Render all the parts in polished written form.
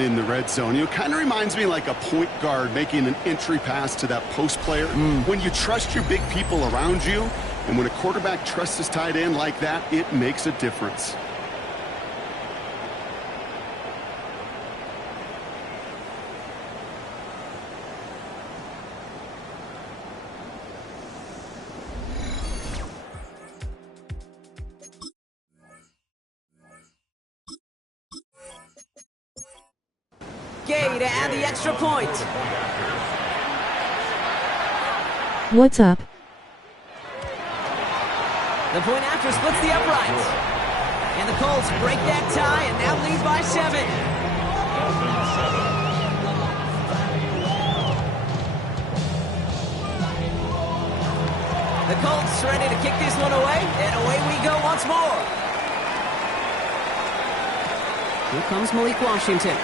in the red zone. You know, kind of reminds me like a point guard making an entry pass to that post player. When you trust your big people around you, and when a quarterback trusts his tight end like that, it makes a difference. Gay to add the extra point. What's up? The point after splits the uprights. And the Colts break that tie and now lead by 7. The Colts ready to kick this one away, and away we go once more. Here comes Malik Washington.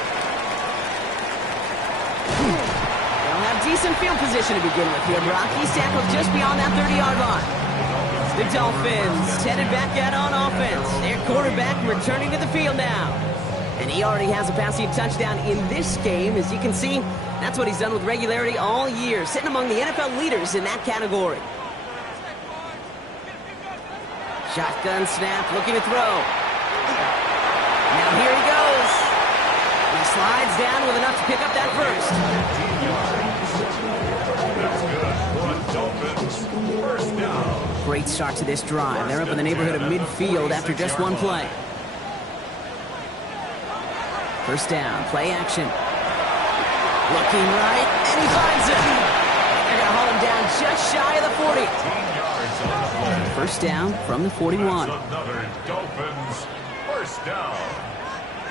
They'll have decent field position to begin with here, Brock. He's tackled just beyond that 30-yard line. The Dolphins headed back out on offense. Their quarterback returning to the field now. And he already has a passing touchdown in this game. As you can see, that's what he's done with regularity all year, sitting among the NFL leaders in that category. Shotgun snap, looking to throw. Now here he goes. He slides down with enough to pick up that first. First down. Great start to this drive. They're up in the neighborhood of midfield after just one play. First down, play action. Looking right, and he finds it. They're going to haul him down just shy of the 40. First down from the 41. Another Dolphins first down.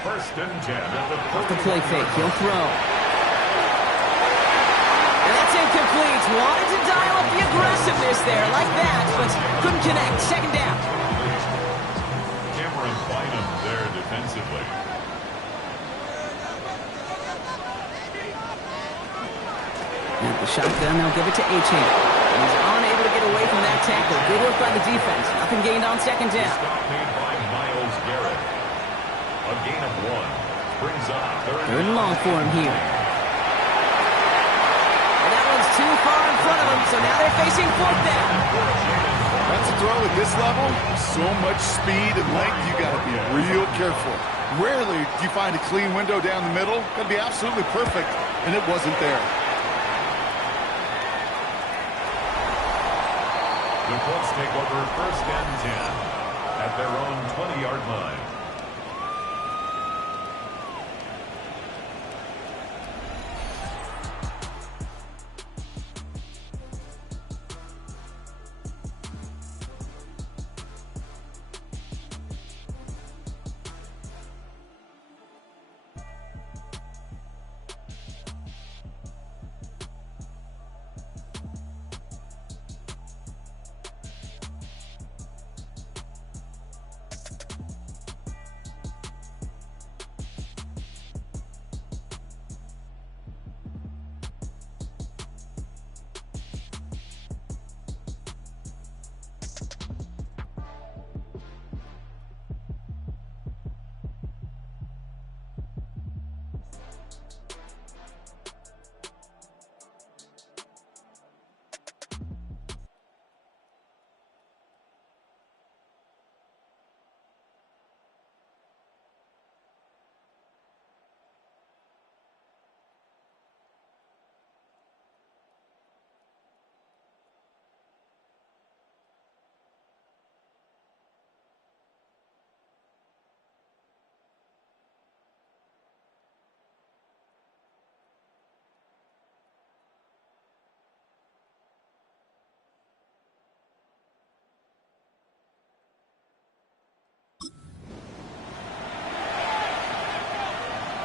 First and 10 at the 40. Off the play fake, he'll throw. And that's incomplete. Wanted to dial up the aggressiveness there like that, but couldn't connect. Second down. Cameron Bynum there defensively. And the shotgun, they'll give it to Achane. He's unable to get away from that tackle. Good work by the defense. Nothing gained on second down. Stop made by Myles Garrett. A gain of 1. Brings up Third and long for him here. And that one's too far in front of him, so now they're facing fourth down. That's a throw at this level. So much speed and length, you got to be real careful. Rarely do you find a clean window down the middle. Got to be absolutely perfect, and it wasn't there. The Colts take over first and 10 at their own 20-yard line.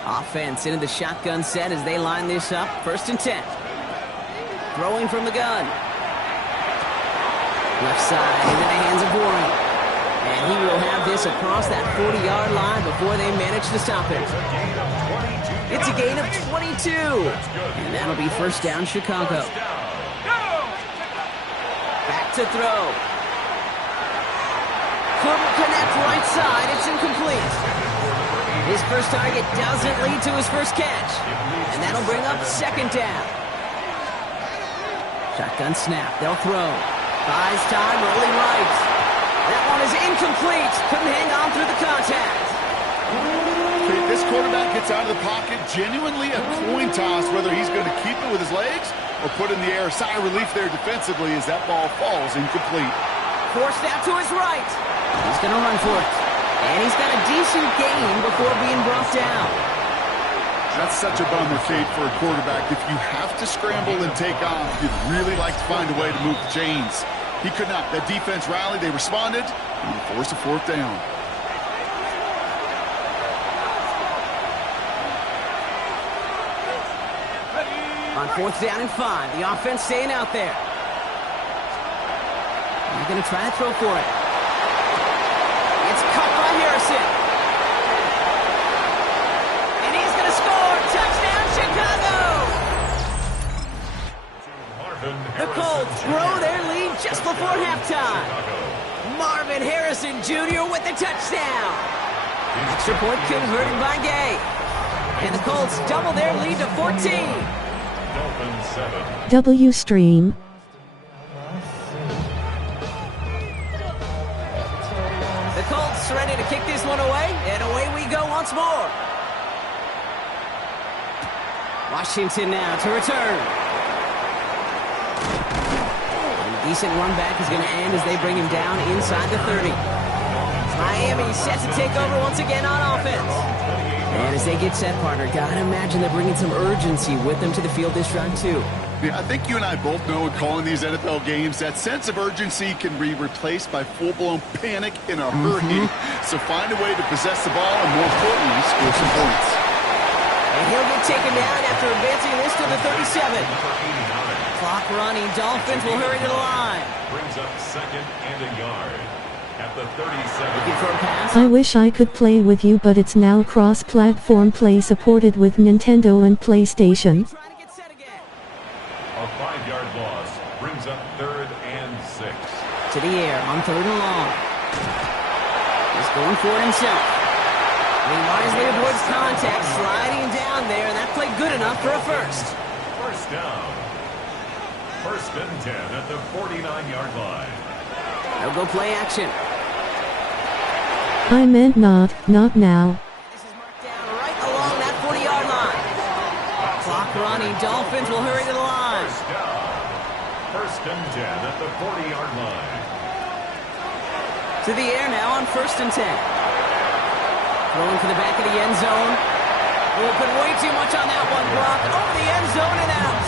Offense into the shotgun set as they line this up. First and 10. Throwing from the gun. Left side into the hands of Warren. And he will have this across that 40-yard line before they manage to stop it. It's a gain of 22. And that'll be first down, Chicago. Back to throw. Couldn't connect right side. It's incomplete. His first target doesn't lead to his first catch. And that'll bring up second down. Shotgun snap. They'll throw. Buys time, rolling right. That one is incomplete. Couldn't hang on through the contact. Okay, this quarterback gets out of the pocket, genuinely a coin toss whether he's going to keep it with his legs or put in the air. Sigh of relief there defensively as that ball falls incomplete. Forced out to his right. He's going to run for it. And he's got a decent gain before being brought down. That's such a bummer, Kate, for a quarterback. If you have to scramble and take off, you'd really like to find a way to move the chains. He could not. That defense rallied. They responded. And he forced a fourth down. On fourth down and 5, the offense staying out there. He's going to try to throw for it. It's caught by Harrison. And he's going to score. Touchdown, Chicago! The Colts grow their lead just before halftime. Marvin Harrison Jr. with the touchdown. Extra point converted by Gay. And the Colts double their lead to 14. W stream. The Colts ready to kick this one away, and away we go once more. Washington now to return. And a decent run back is going to end as they bring him down inside the 30. Miami set to take over once again on offense. And as they get set, partner, gotta imagine they're bringing some urgency with them to the field this drive, too. Yeah, I think you and I both know in calling these NFL games that sense of urgency can be replaced by full-blown panic in a hurry. So find a way to possess the ball and, more importantly, score some points. And he'll get taken down after advancing this to the 37. Clock running. Dolphins will hurry to the line. Brings up second and a yard. At the 37. Looking for a pass. I wish I could play with you, but it's now cross-platform play supported with Nintendo and PlayStation. Trying to get set again. A 5-yard loss brings up third and 6. To the air on third and long. He's going for it himself. He wisely avoids contact, sliding down there, and that played good enough for a first. First down. First and 10 at the 49-yard line. They'll go play action. I meant not now. This is marked down right along that 40-yard line. Clock running. Dolphins will hurry to the line. First down. First and 10 at the 40-yard line. To the air now on first and 10. Throwing for the back of the end zone. We'll put way too much on that one, Brock. Over the end zone and out.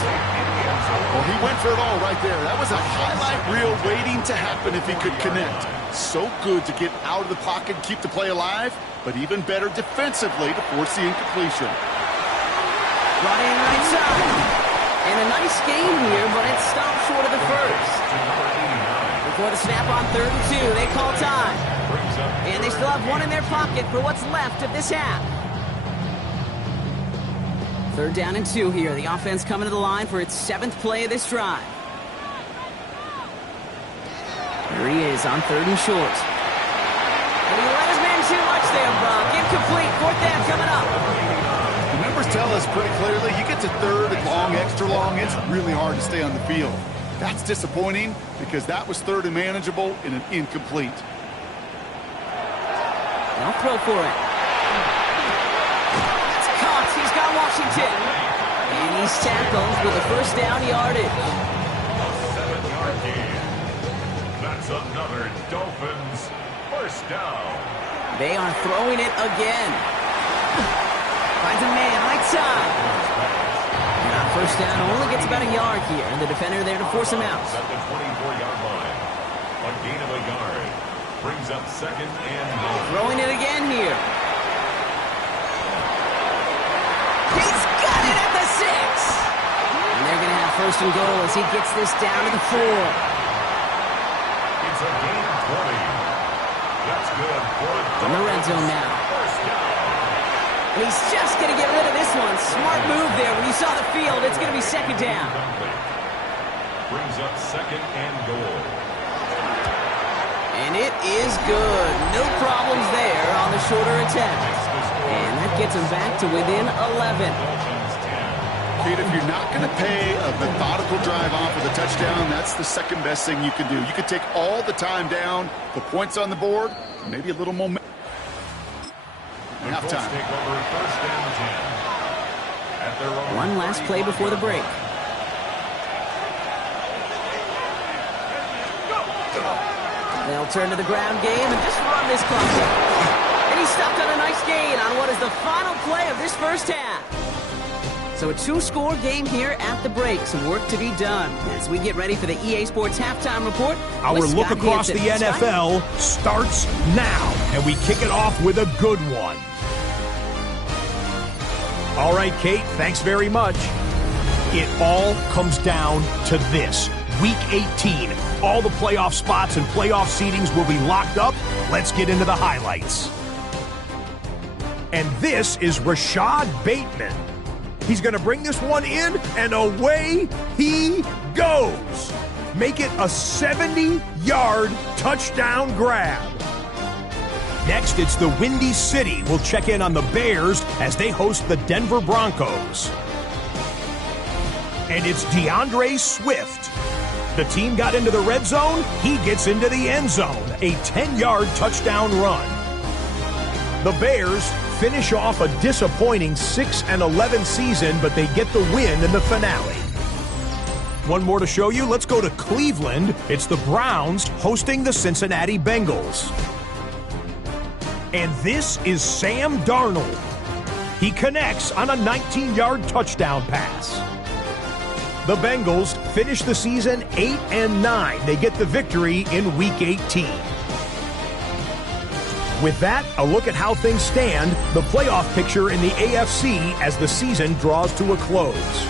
Well, he went for it all right there. That was a highlight reel waiting to happen if he could connect. So good to get out of the pocket and keep the play alive, but even better defensively to force the incompletion. Running right side. And a nice game here, but it stopped short of the first. Before the snap on third and 2, they call time. And they still have one in their pocket for what's left of this half. Third down and 2 here. The offense coming to the line for its 7th play of this drive. Here he is on third and short. And he let his man too much there, Brock. Incomplete. Fourth down coming up. The numbers tell us pretty clearly, you get to third and long, extra long, it's really hard to stay on the field. That's disappointing because that was third and manageable in an incomplete. They'll throw for it. It's caught. He's got Washington. And he's tackled with a first down yardage. A 7-yard gain. That's another Dolphins first down. They are throwing it again. Finds a man right side. And on first down, only gets about a yard here. And the defender there to force him out. At the 24-yard line. A gain of a yard. Brings up second and 9. Throwing it again here. He's got it at the 6. And they're going to have first and goal as he gets this down to the 4. It's a gain of 20. That's good for a In the red zone now. first down. And he's just going to get rid of this one. Smart move there. When you saw the field, it's going to be second down. Brings up second and goal. And it is good. No problems there on the shorter attempt. Makes the score And that gets them back to within 11. Kate, if you're not going to pay a methodical drive off with a touchdown, that's the second best thing you can do. You could take all the time down, put points on the board, maybe a little momentum. Halftime. One last play before the break. They'll turn to the ground game and just run this clock out. And he stopped on a nice gain on what is the final play of this first half. So a two-score game here at the break. Some work to be done as we get ready for the EA Sports Halftime Report. Our look across the NFL starts now, and we kick it off with a good one. All right, Kate, thanks very much. It all comes down to this. Week 18, all the playoff spots and playoff seedings will be locked up. Let's get into the highlights. And this is Rashad Bateman. He's going to bring this one in, and away he goes. Make it a 70-yard touchdown grab. Next, it's the Windy City. We'll check in on the Bears as they host the Denver Broncos. And it's DeAndre Swift. The team got into the red zone. He gets into the end zone. A 10-yard touchdown run. The Bears finish off a disappointing 6-11 season, but they get the win in the finale. One more to show you. Let's go to Cleveland. It's the Browns hosting the Cincinnati Bengals. And this is Sam Darnold. He connects on a 19-yard touchdown pass. The Bengals finish the season 8-9. They get the victory in Week 18. With that, a look at how things stand, the playoff picture in the AFC as the season draws to a close.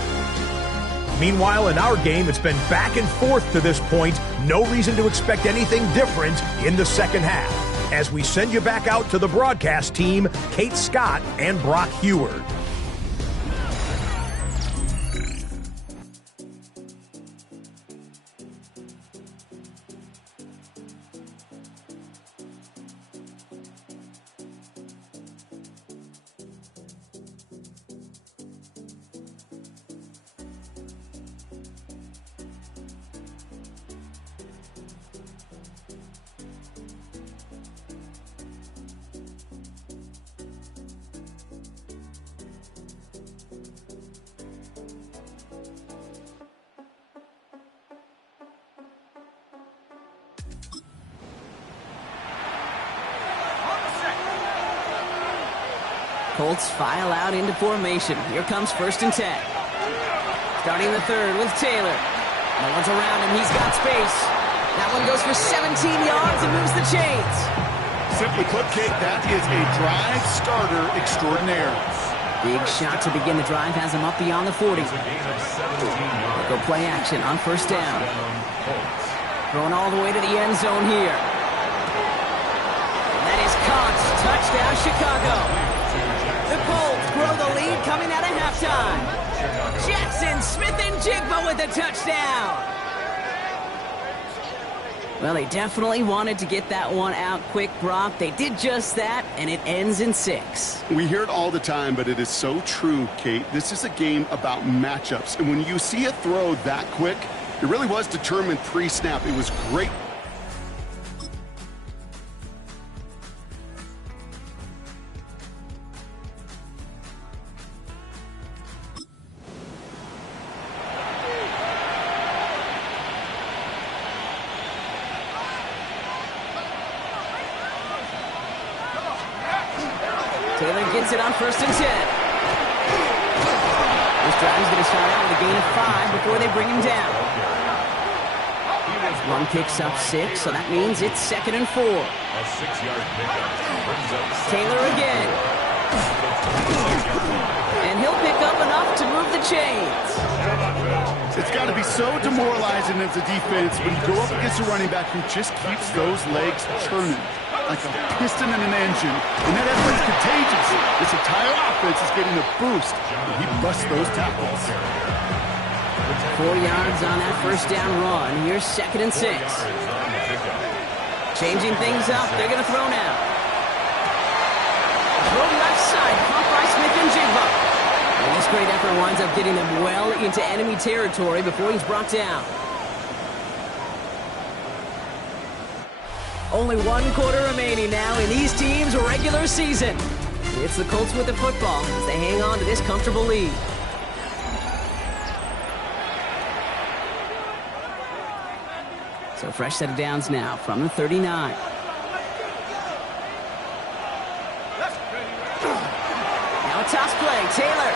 Meanwhile, in our game, it's been back and forth to this point. No reason to expect anything different in the second half. As we send you back out to the broadcast team, Kate Scott and Brock Heward. Colts file out into formation. Here comes 1st and 10. Starting the third with Taylor. No one's around him. He's got space. That one goes for 17 yards and moves the chains. Simply put, Kate, that is a drive starter extraordinaire. Big shot to begin the drive has him up beyond the 40. Go play action on 1st down. Throwing all the way to the end zone here. And that is caught. Touchdown, Chicago. The Colts grow the lead coming out of halftime. Jackson Smith-Njigba with a touchdown. Well, they definitely wanted to get that one out quick, Brock. They did just that, and it ends in 6. We hear it all the time, but it is so true, Kate. This is a game about matchups. And when you see a throw that quick, it really was determined pre-snap. It was great. Taylor gets it on 1st and 10. This drive is going to start out with a gain of 5 before they bring him down. One picks up 6, so that means it's 2nd and 4. Taylor again. And he'll pick up enough to move the chains. It's got to be so demoralizing as a defense when you go up against a running back who just keeps those legs churning like a piston in an engine. And that effort's contagious. This entire offense is getting a boost. And he busts those tackles. 4 yards on that 1st down run. Here's 2nd and 6. Changing things up. They're going to throw now. Throw left side, caught by Smith and Jigba. And this great effort winds up getting them well into enemy territory before he's brought down. Only 1 quarter remaining now in these teams' regular season. It's the Colts with the football as they hang on to this comfortable lead. So fresh set of downs now from the 39. Now a toss play, Taylor.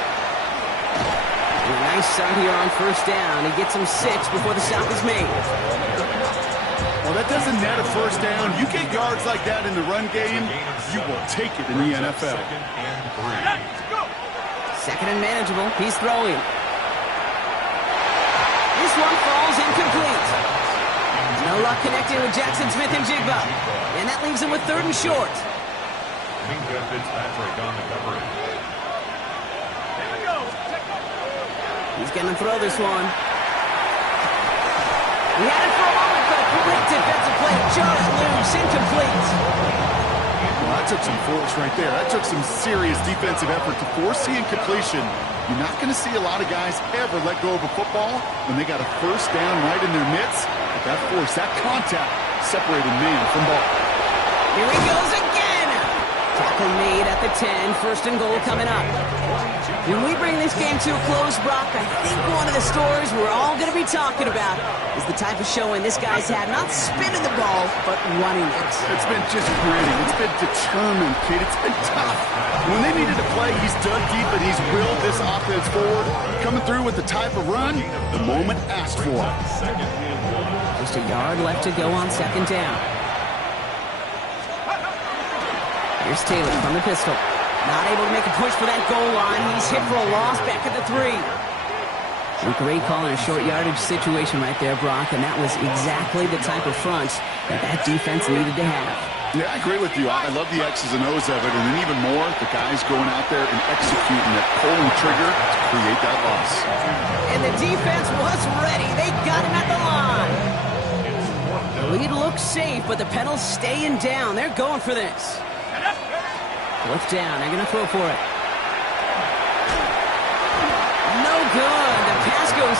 And a nice start here on first down. He gets him 6 before the stop is made. Well, that doesn't net a first down. You get yards like that in the run game, you will take it in the NFL. Second and manageable. He's throwing. This one falls incomplete. No luck connecting with Jackson Smith and Jigba. And that leaves him with 3rd and short. Minka Fitzpatrick on the coverage. He's going to throw this one. He had it for a moment, but a quick defensive play. Just loose, incomplete. Well, that took some force right there. That took some serious defensive effort to force the incompletion. You're not going to see a lot of guys ever let go of a football when they got a first down right in their midst. But that force, that contact, separated man from ball. Here he goes again. Tackle made at the 10. 1st and goal coming up. When we bring this game to a close, Brock, I think one of the stories we're all going to be talking about is the type of showing this guy's had, not spinning the ball, but running it. It's been just gritty. It's been determined, kid. It's been tough. When they needed to play, he's dug deep and he's willed this offense forward, coming through with the type of run the moment asked for. Just a yard left to go on 2nd down. Here's Taylor from the pistol. Not able to make a push for that goal line. He's hit for a loss back at the 3. A great call in a short yardage situation right there, Brock, and that was exactly the type of front that defense needed to have. Yeah, I agree with you. I love the X's and O's of it, and then even more, the guys going out there and executing that pulling trigger to create that loss. And the defense was ready. They got him at the line. The lead looks safe, but the Pedals staying down. They're going for this. 4th down. They're going to throw for it. No good. The pass goes.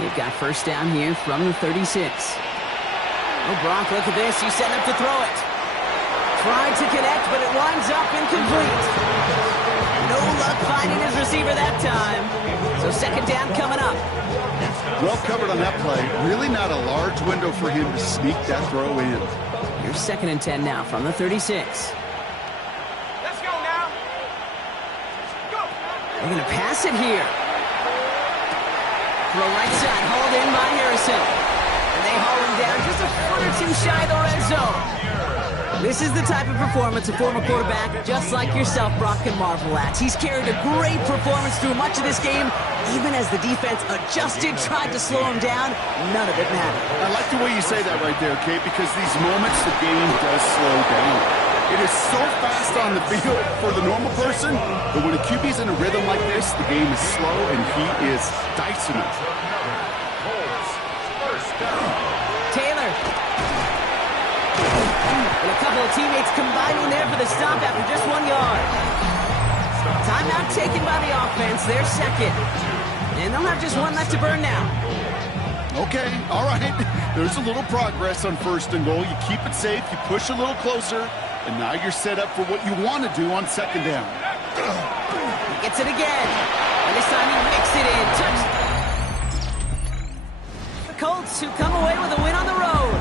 You've got first down here from the 36. Oh, Brock, look at this. He's setting up to throw it. Tried to connect, but it winds up incomplete. No luck finding his receiver that time. So 2nd down coming up. Well covered on that play. Really not a large window for him to sneak that throw in. Here's 2nd and 10 now from the 36. Let's go now. Go. They're going to pass it here. Throw right side, hauled in by Harrison. And they haul him down just a foot or 2 shy of the red zone. This is the type of performance a former quarterback, just like yourself, Brock, can marvel at. He's carried a great performance through much of this game. Even as the defense adjusted, tried to slow him down, none of it mattered. I like the way you say that right there, Kate, because these moments the game does slow down. It is so fast on the field for the normal person, but when a QB's in a rhythm like this, the game is slow and he is dicing it. Taylor. And a couple of teammates combining there for the stop after just 1 yard. Timeout taken by the offense. They're 2nd. And they'll have just 1 left to burn now. Okay, all right. There's a little progress on 1st and goal. You keep it safe, you push a little closer, and now you're set up for what you want to do on 2nd down. He gets it again. And this time he makes it in. Touch. The Colts, who come away with a win on the road.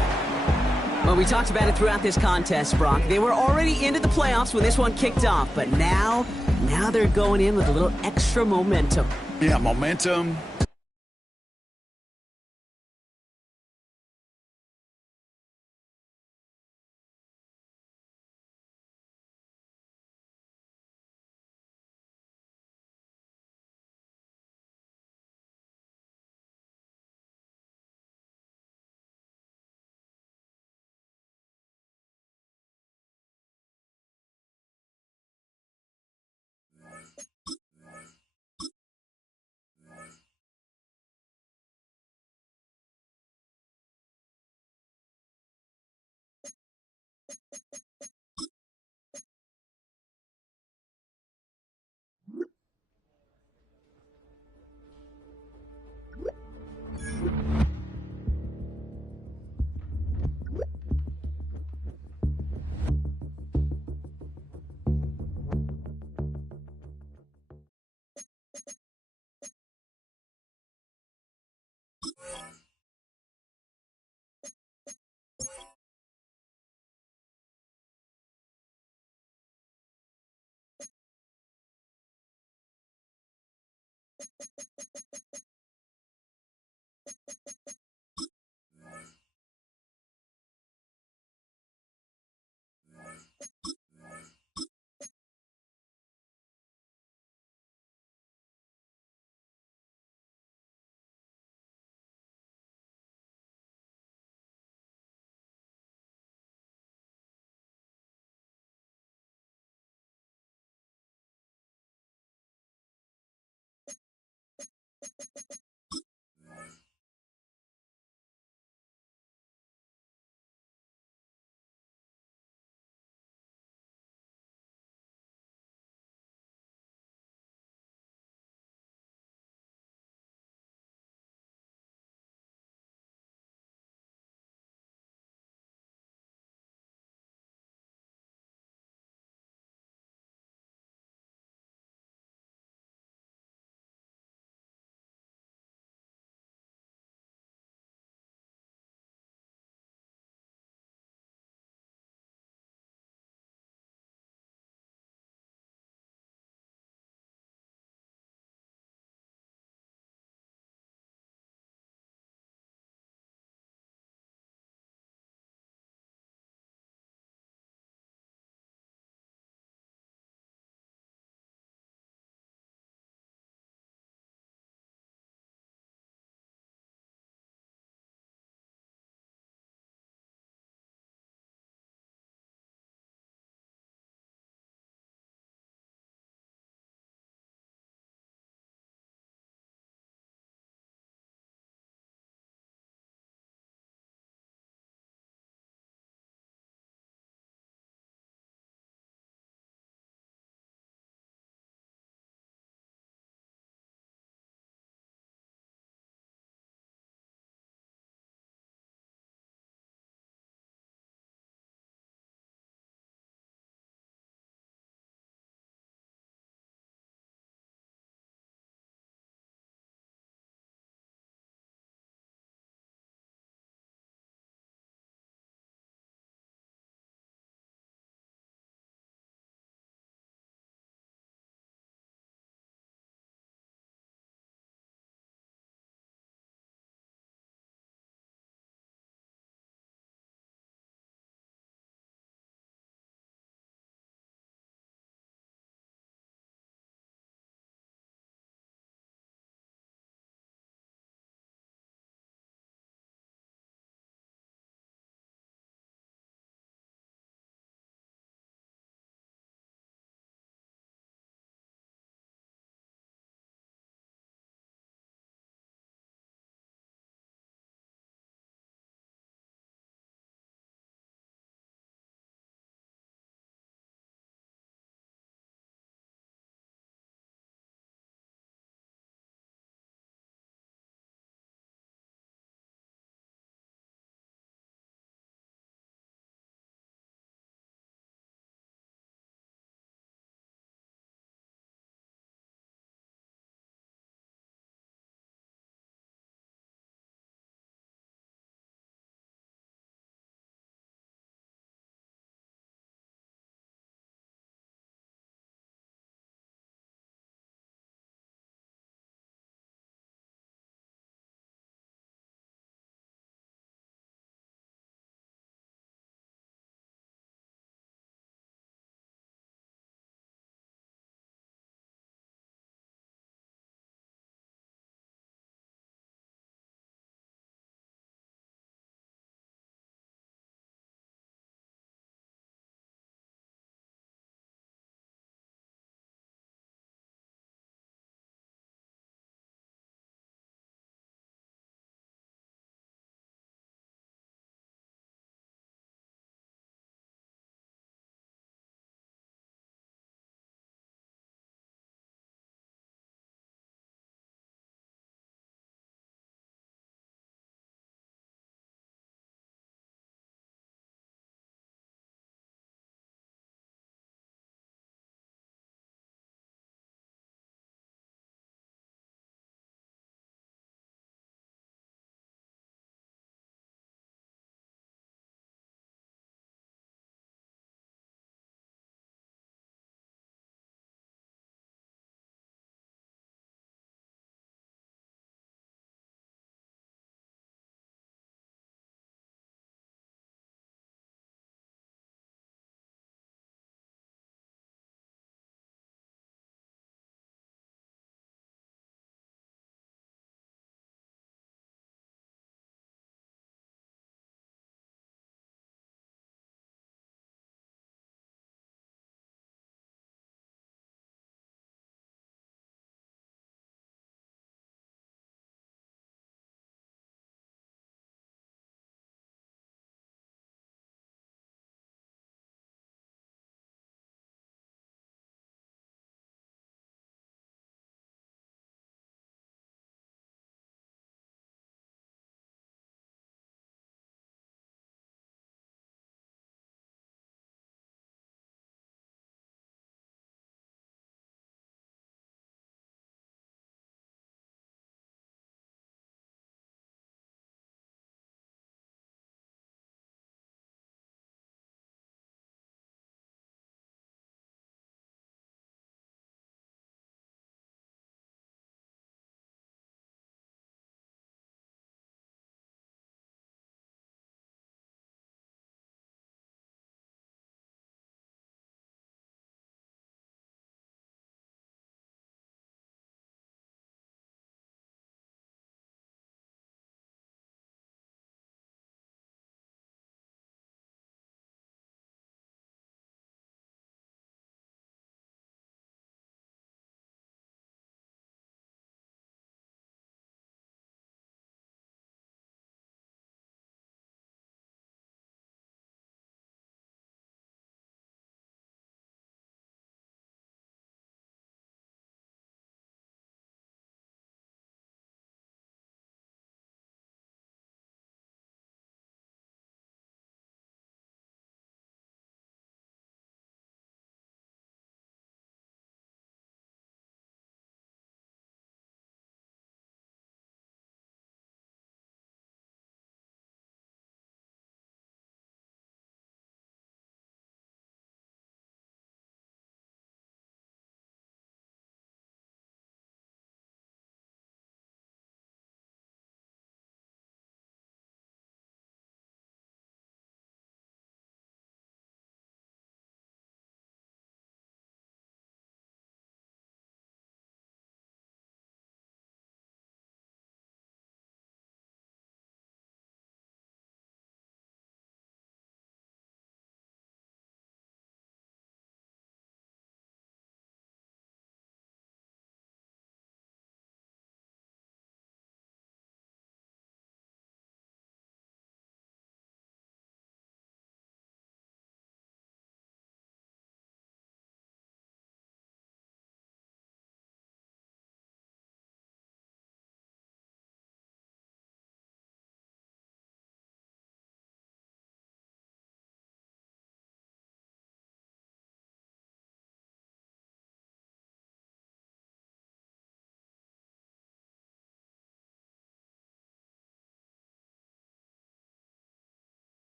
Well, we talked about it throughout this contest, Brock. They were already into the playoffs when this one kicked off, but now they're going in with a little extra momentum. Yeah, momentum.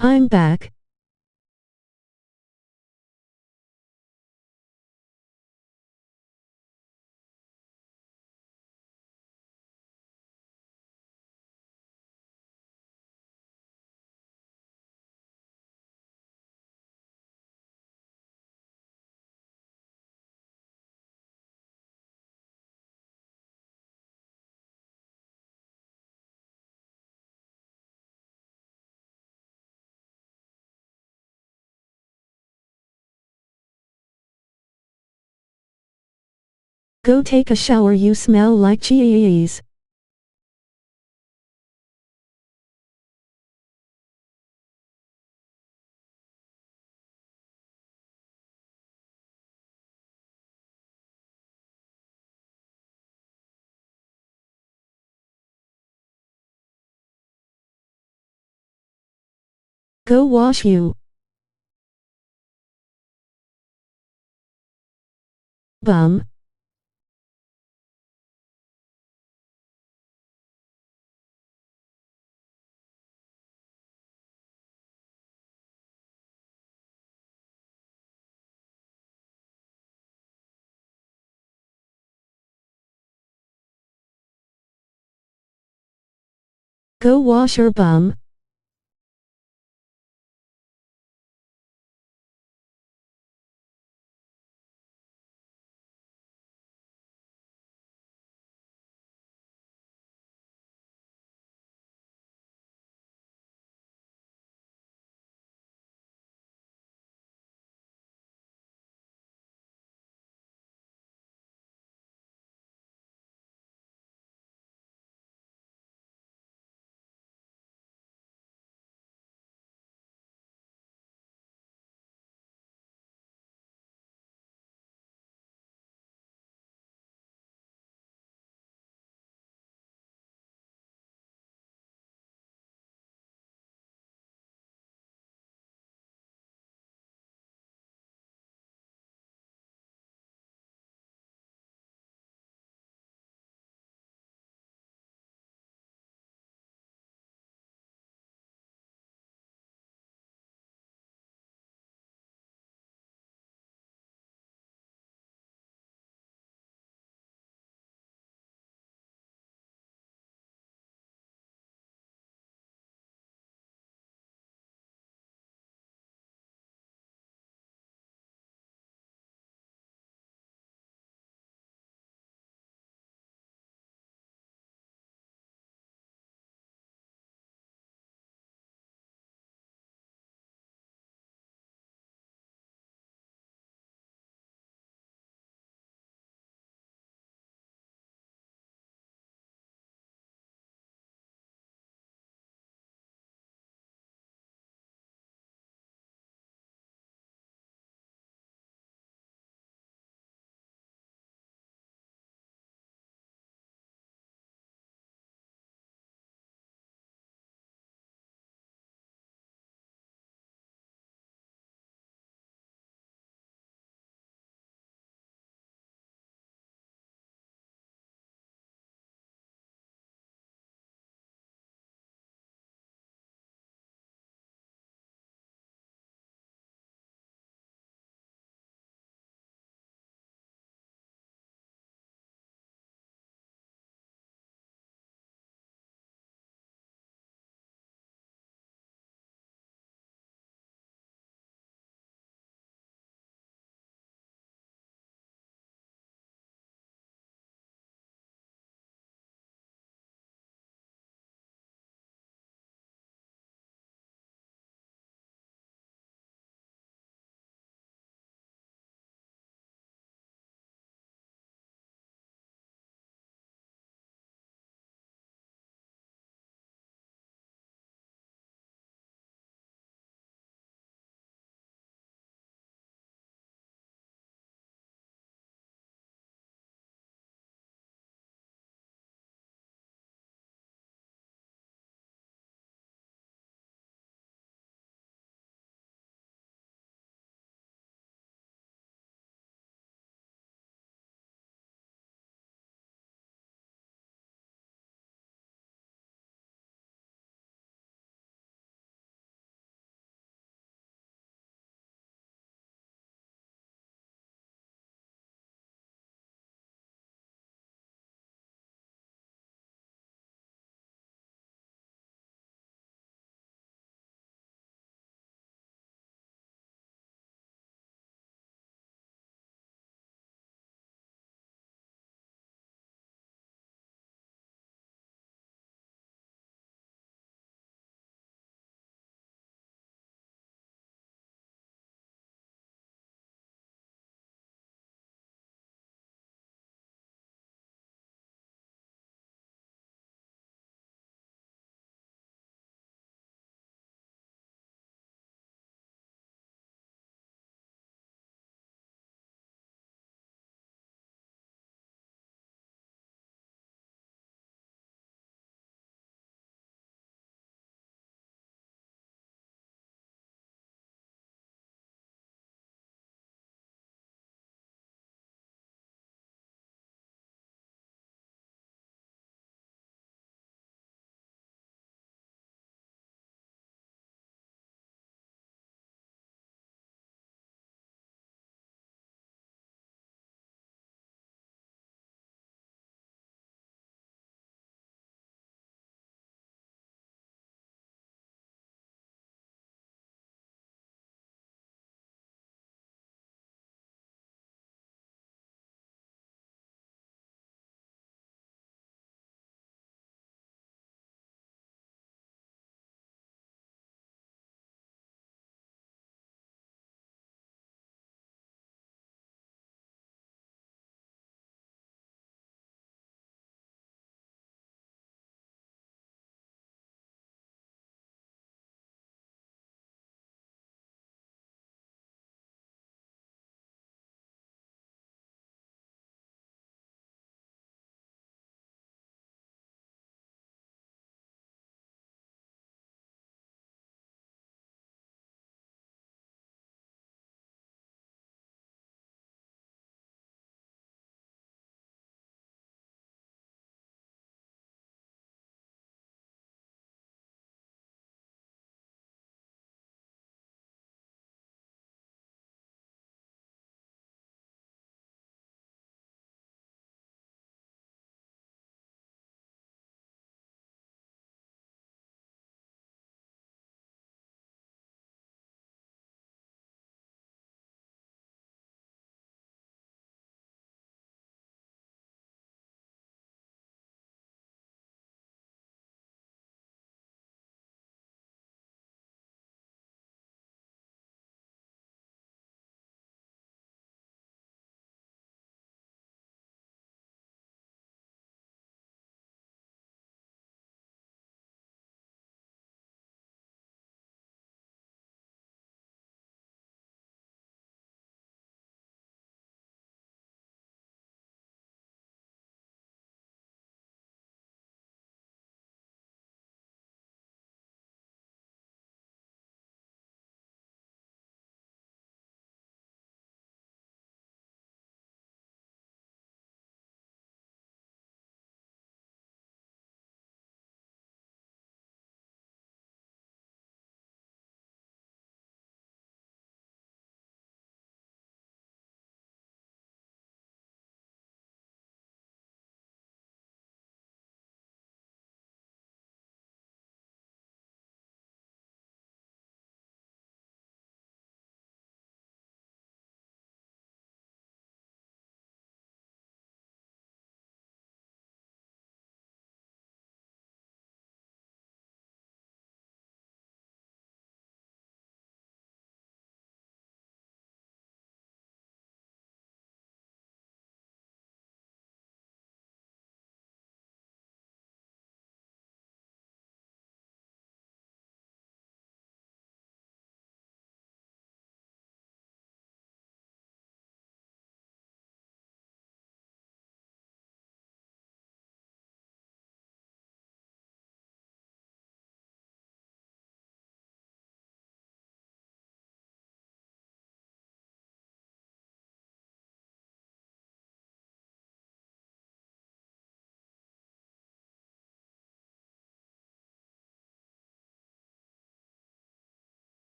I'm back. Go take a shower, you smell like cheese. Go wash you. Bum. Go wash your bum.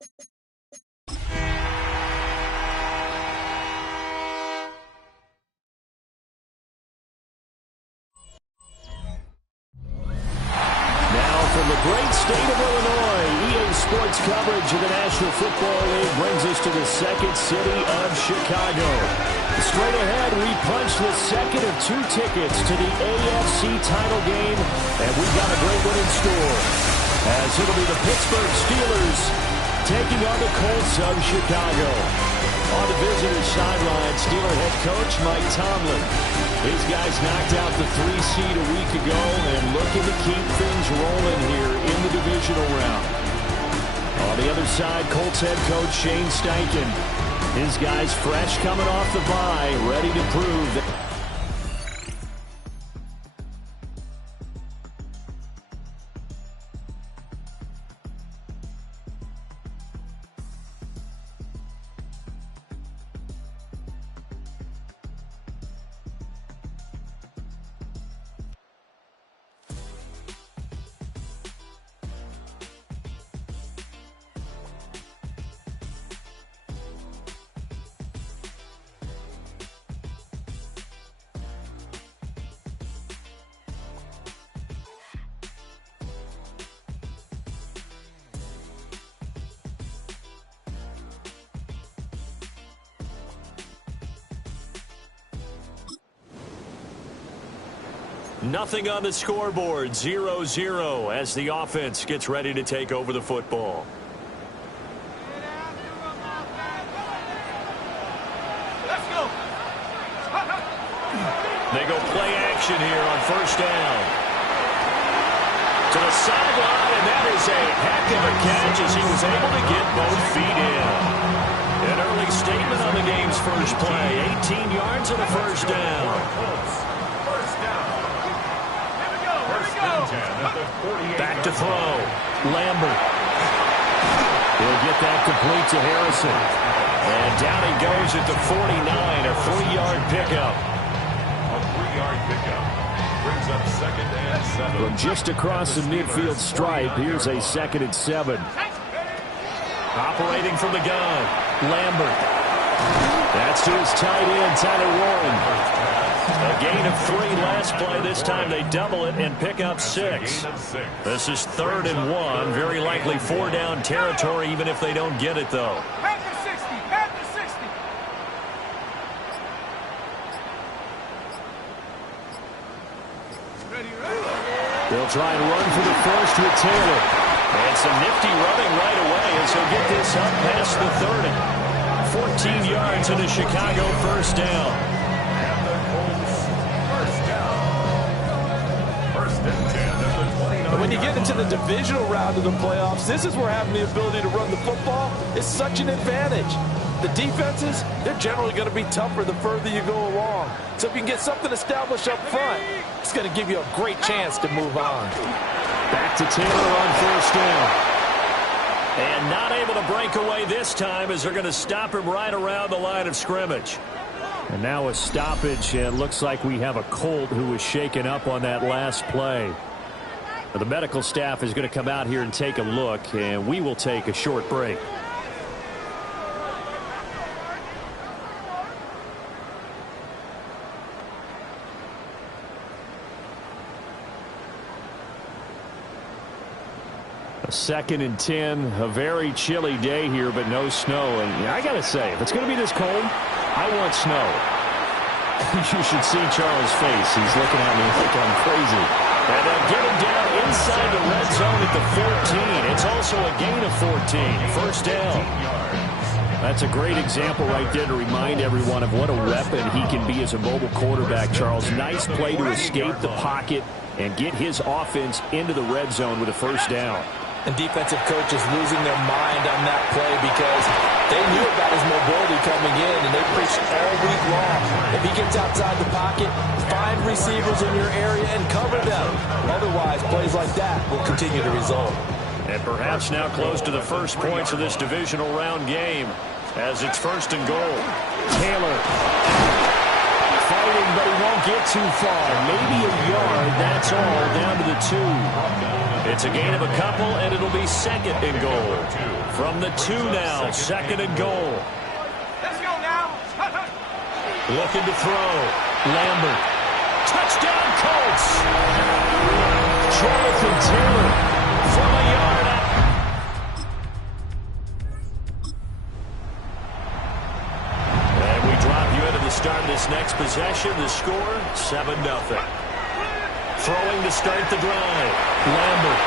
From the great state of Illinois, EA Sports coverage of the National Football League brings us to the second city of Chicago. Straight ahead, we punch the second of 2 tickets to the AFC title game, and we've got a great one in store, as it'll be the Pittsburgh Steelers taking on the Colts of Chicago. On the visitor's sideline, Steeler head coach Mike Tomlin. His guys knocked out the 3 seed a week ago and looking to keep things rolling here in the divisional round. On the other side, Colts head coach Shane Steichen. His guys fresh coming off the bye, ready to prove that. Nothing on the scoreboard, 0-0 as the offense gets ready to take over the football. Let's go. They go play action here on first down. To the sideline, and that is a heck of a catch as he was able to get both feet in. An early statement on the game's first play, 18 yards and a first down. Back to throw. Lambert. He'll get that complete to Harrison. And down he goes at the 49, a 3-yard pickup. A 3-yard pickup brings up 2nd and 7. From just across the midfield stripe, here's a 2nd and 7. Operating from the gun, Lambert. That's to his tight end, Tyler Warren. A gain of 3 last play. This time they double it and pick up 6. This is 3rd and 1. Very likely 4-down territory, even if they don't get it, though. Head to 60. Head to 60. Ready. They'll try and run for the first with Taylor. And some nifty running right away as he'll get this up past the 30. 14 yards into Chicago first down. When you get into the divisional round of the playoffs, this is where having the ability to run the football is such an advantage. The defenses, they're generally going to be tougher the further you go along. So if you can get something established up front, it's going to give you a great chance to move on. Back to Taylor on first down. And not able to break away this time as they're going to stop him right around the line of scrimmage. And now a stoppage, and looks like we have a Colt who was shaken up on that last play. The medical staff is going to come out here and take a look, and we will take a short break. A 2nd and 10, a very chilly day here, but no snow. And I got to say, if it's going to be this cold, I want snow. You should see Charles' face. He's looking at me like I'm crazy. And they'll get him down inside the red zone at the 14. It's also a gain of 14. First down. That's a great example right there to remind everyone of what a weapon he can be as a mobile quarterback, Charles. Nice play to escape the pocket and get his offense into the red zone with a first down. And defensive coaches losing their mind on that play because they knew about his mobility coming in, and they preached all week long. If he gets outside the pocket, find receivers in your area and cover them. Otherwise, plays like that will continue to result. And perhaps now close to the first points of this divisional round game as it's 1st and goal. Taylor fighting, but he won't get too far. Maybe a yard, that's all, down to the 2. It's a gain of a couple, and it'll be second and goal. From the 2 now, second and goal. Let's go now. Looking to throw. Lambert. Touchdown, Colts. Jonathan Taylor from a yard out. And we drop you into the start of this next possession. The score, 7-0. Throwing to start the drive. Lambert.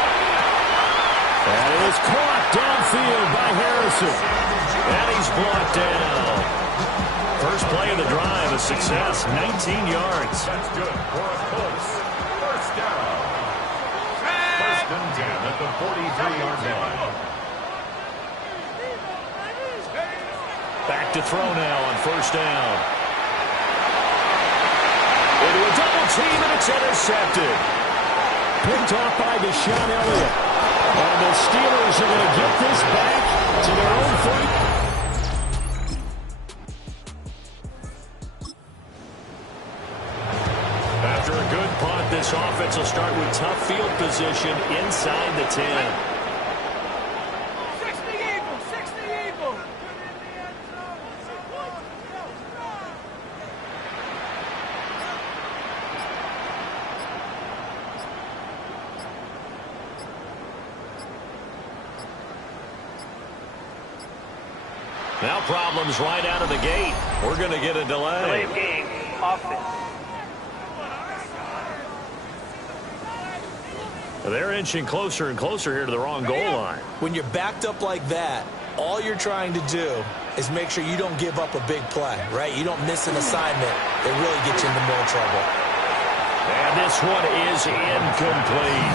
And it is caught downfield by Harrison. And he's brought down. First play of the drive, a success, 19 yards. That's good for a Colts. First down. First and 10 at the 43-yard line. Back to throw now on first down. Into a double team, and it's intercepted. Picked off by Deshaun Elliott. And the Steelers are going to get this back to their own 30. After a good punt, this offense will start with tough field position inside the 10. 60 Eagles, 60 Eagles. Now problems right out of the gate. We're going to get a delay. Game, offense. They're inching closer and closer here to the wrong goal line. When you're backed up like that, all you're trying to do is make sure you don't give up a big play, right? You don't miss an assignment that really gets you into more trouble. And this one is incomplete.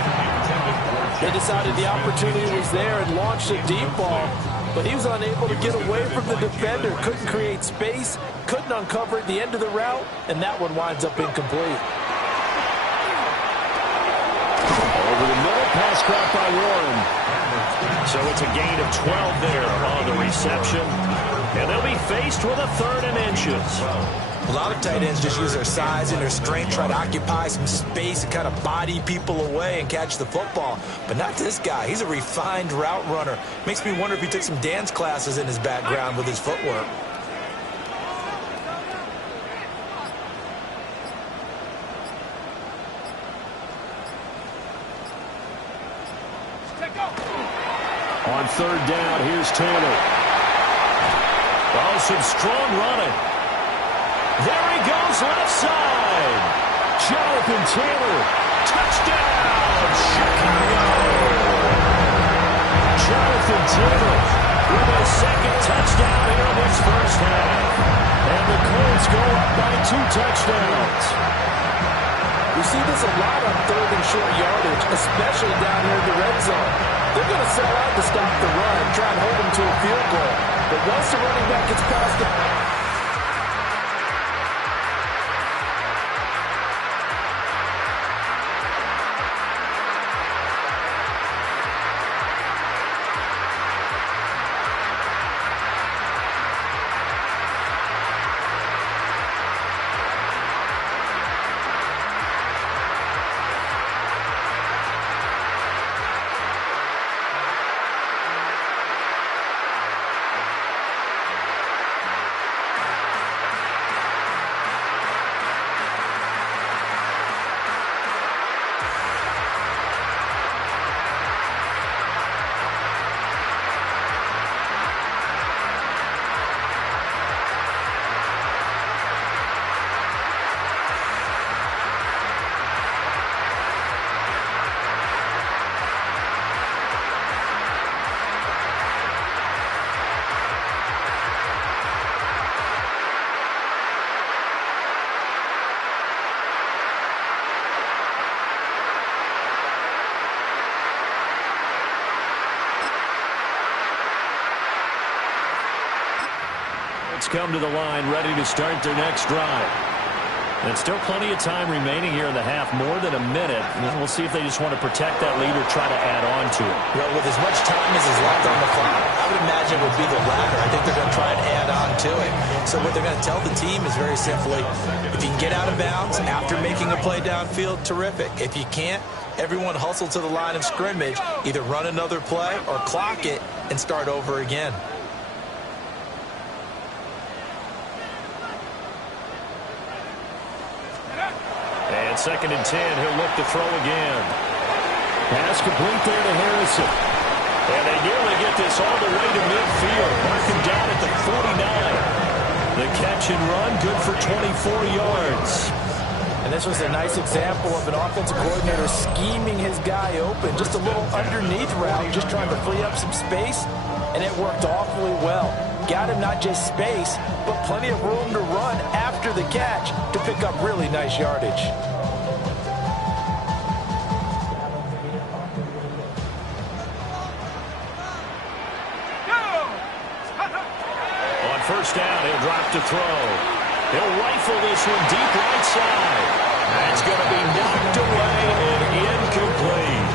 They decided the opportunity was there and launched a deep ball, but he was unable to get away from the defender, couldn't create space, couldn't uncover at the end of the route, and that one winds up incomplete. Over the middle, pass caught by Warren. So it's a gain of 12 there on the reception. And they'll be faced with a 3rd and inches. A lot of tight ends just use their size and their strength, try to occupy some space and kind of body people away and catch the football. But not this guy. He's a refined route runner. Makes me wonder if he took some dance classes in his background with his footwork. On 3rd down, here's Taylor. Oh, some strong running. There he goes, left side. Jonathan Taylor, touchdown, Chicago. Jonathan Taylor with a 2nd touchdown here in this first half. And the Colts go up by 2 touchdowns. We see this a lot on 3rd and short yardage, especially down here in the red zone. They're going to sell out to stop the run, try and hold them to a field goal. But once the running back gets past the... Come to the line, ready to start their next drive. And still plenty of time remaining here in the half, more than a minute. And we'll see if they just want to protect that lead or try to add on to it. Well, with as much time as is left on the clock, I would imagine it would be the latter. I think they're going to try and add on to it. So what they're going to tell the team is very simply, if you can get out of bounds after making a play downfield, terrific. If you can't, everyone hustle to the line of scrimmage, either run another play or clock it and start over again. And 2nd and 10, he'll look to throw again. Pass complete there to Harrison. And they nearly get this all the way to midfield. Mark him down at the 49. The catch and run, good for 24 yards. And this was a nice example of an offensive coordinator scheming his guy open. Just a little underneath route, just trying to free up some space, and it worked awfully well. Got him not just space, but plenty of room to run after the catch to pick up really nice yardage. On first down, he'll drop to throw. He'll rifle this one deep right side. That's going to be knocked away and incomplete.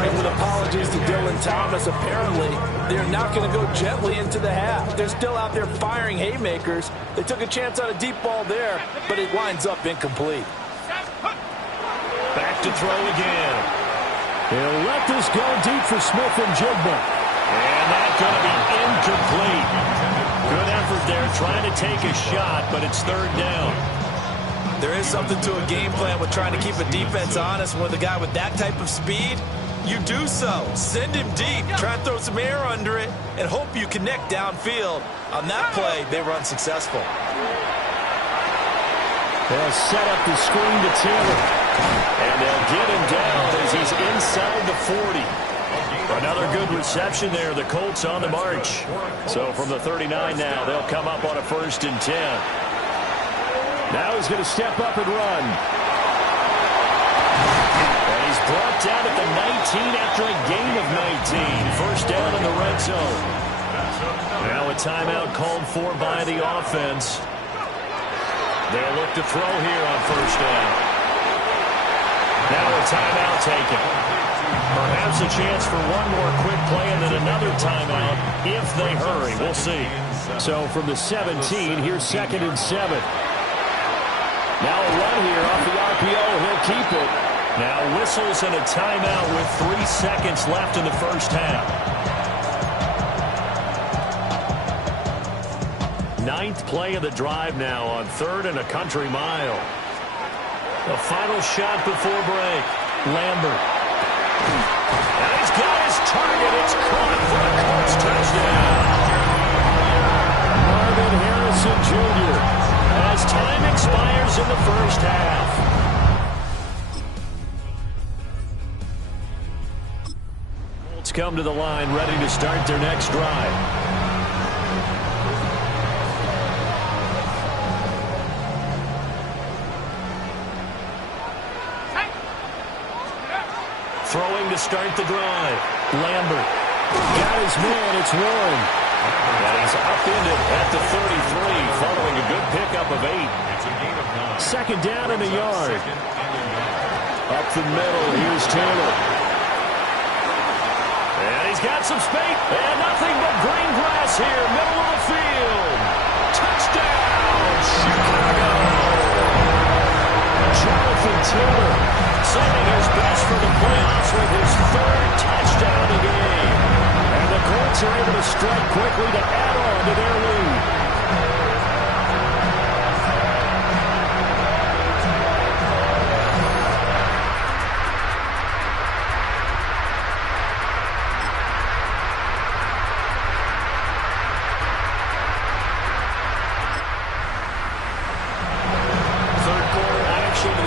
And with apologies to Dylan Thomas, apparently they're not going to go gently into the half. They're still out there firing haymakers. They took a chance on a deep ball there, but it winds up incomplete. Back to throw again. He'll let this go deep for Smith and Jigba. And that's going to be incomplete. Good effort there trying to take a shot, but it's 3rd down. There is something to a game plan with trying to keep a defense honest. With a guy with that type of speed, you do so. Send him deep, try and throw some air under it, and hope you connect downfield. On that play, they run successful. They'll set up the screen to Taylor. And they'll get him down as he's inside the 40. Another good reception there. The Colts on the march. So from the 39 now, they'll come up on a 1st and 10. Now he's going to step up and run. And he's brought down at the 19 after a gain of 19. First down in the red zone. Now a timeout called for by the offense. They'll look to throw here on first down. Now a timeout taken. Perhaps a chance for one more quick play and then another timeout if they hurry. We'll see. So from the 17, here's 2nd and 7. Now a run here off the RPO. He'll keep it. Now whistles and a timeout with 3 seconds left in the first half. 9th play of the drive now on 3rd and a country mile. The final shot before break. Lambert. And he's got his target. It's caught for a Colts touchdown. Marvin Harrison Jr. as time expires in the first half. Colts come to the line ready to start their next drive. Throwing to start the drive. Lambert. Got his man. It's Warren. And he's upended at the 33 following a good pickup of 8. It's a gain of 9. 2nd down and a yard. Up the middle. Here's Taylor. And he's got some space. And nothing but green grass here. Middle of the field. Touchdown, Chicago. Jonathan Taylor saving his best for the playoffs with his 3rd touchdown of the game. And the Colts are able to strike quickly to add on to their lead.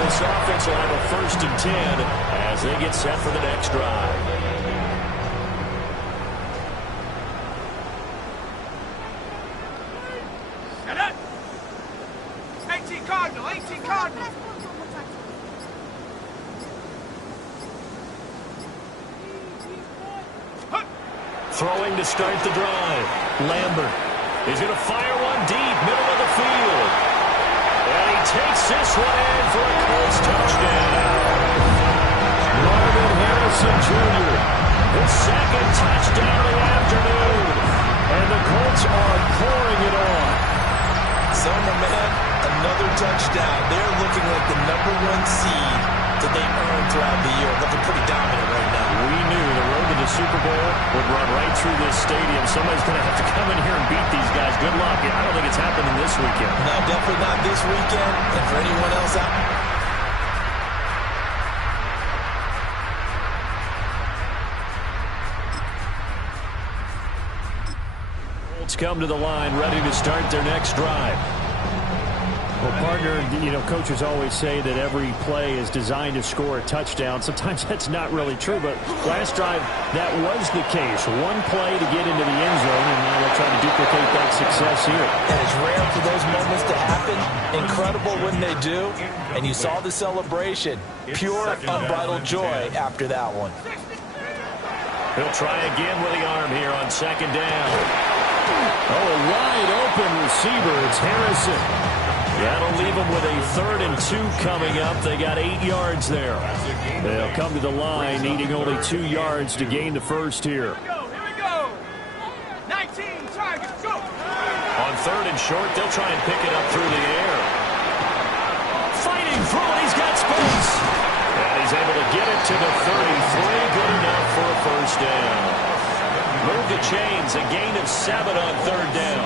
This offense will have a 1st and 10 as they get set for the next drive. Get it! 18 Cardinal, 18 Cardinal. Throwing to start the drive. Lambert. He's going to fire one deep, middle of the field. And he takes this one in for a Colts touchdown. Marvin Harrison Jr., his second touchdown of the afternoon. And the Colts are pouring it on. Summer, man, another touchdown. They're looking like the #1 seed that they earned throughout the year. Looking pretty dominant right now. We knew the road to the Super Bowl would run right through this stadium. Somebody's going to have to come in here and beat these guys. Good luck. I don't think it's happening this weekend. No, definitely not this weekend. And for anyone else out come to the line, ready to start their next drive. Well, partner, coaches always say that every play is designed to score a touchdown. Sometimes that's not really true, but last drive, that was the case. One play to get into the end zone, and now they'll try to duplicate that success here. And it's rare for those moments to happen. Incredible when they do. And you saw the celebration. Pure, unbridled joy after that one. He'll try again with the arm here on second down. Oh, a wide open receiver. It's Harrison. That'll leave them with a 3rd and 2 coming up. They got 8 yards there. They'll come to the line, needing only 2 yards to gain the first here. Here we go. 19 targets, go. On 3rd and short, they'll try and pick it up through the air. Fighting through it. He's got space. And he's able to get it to the 33. Good enough for a first down. Move the chains, a gain of 7 on 3rd down.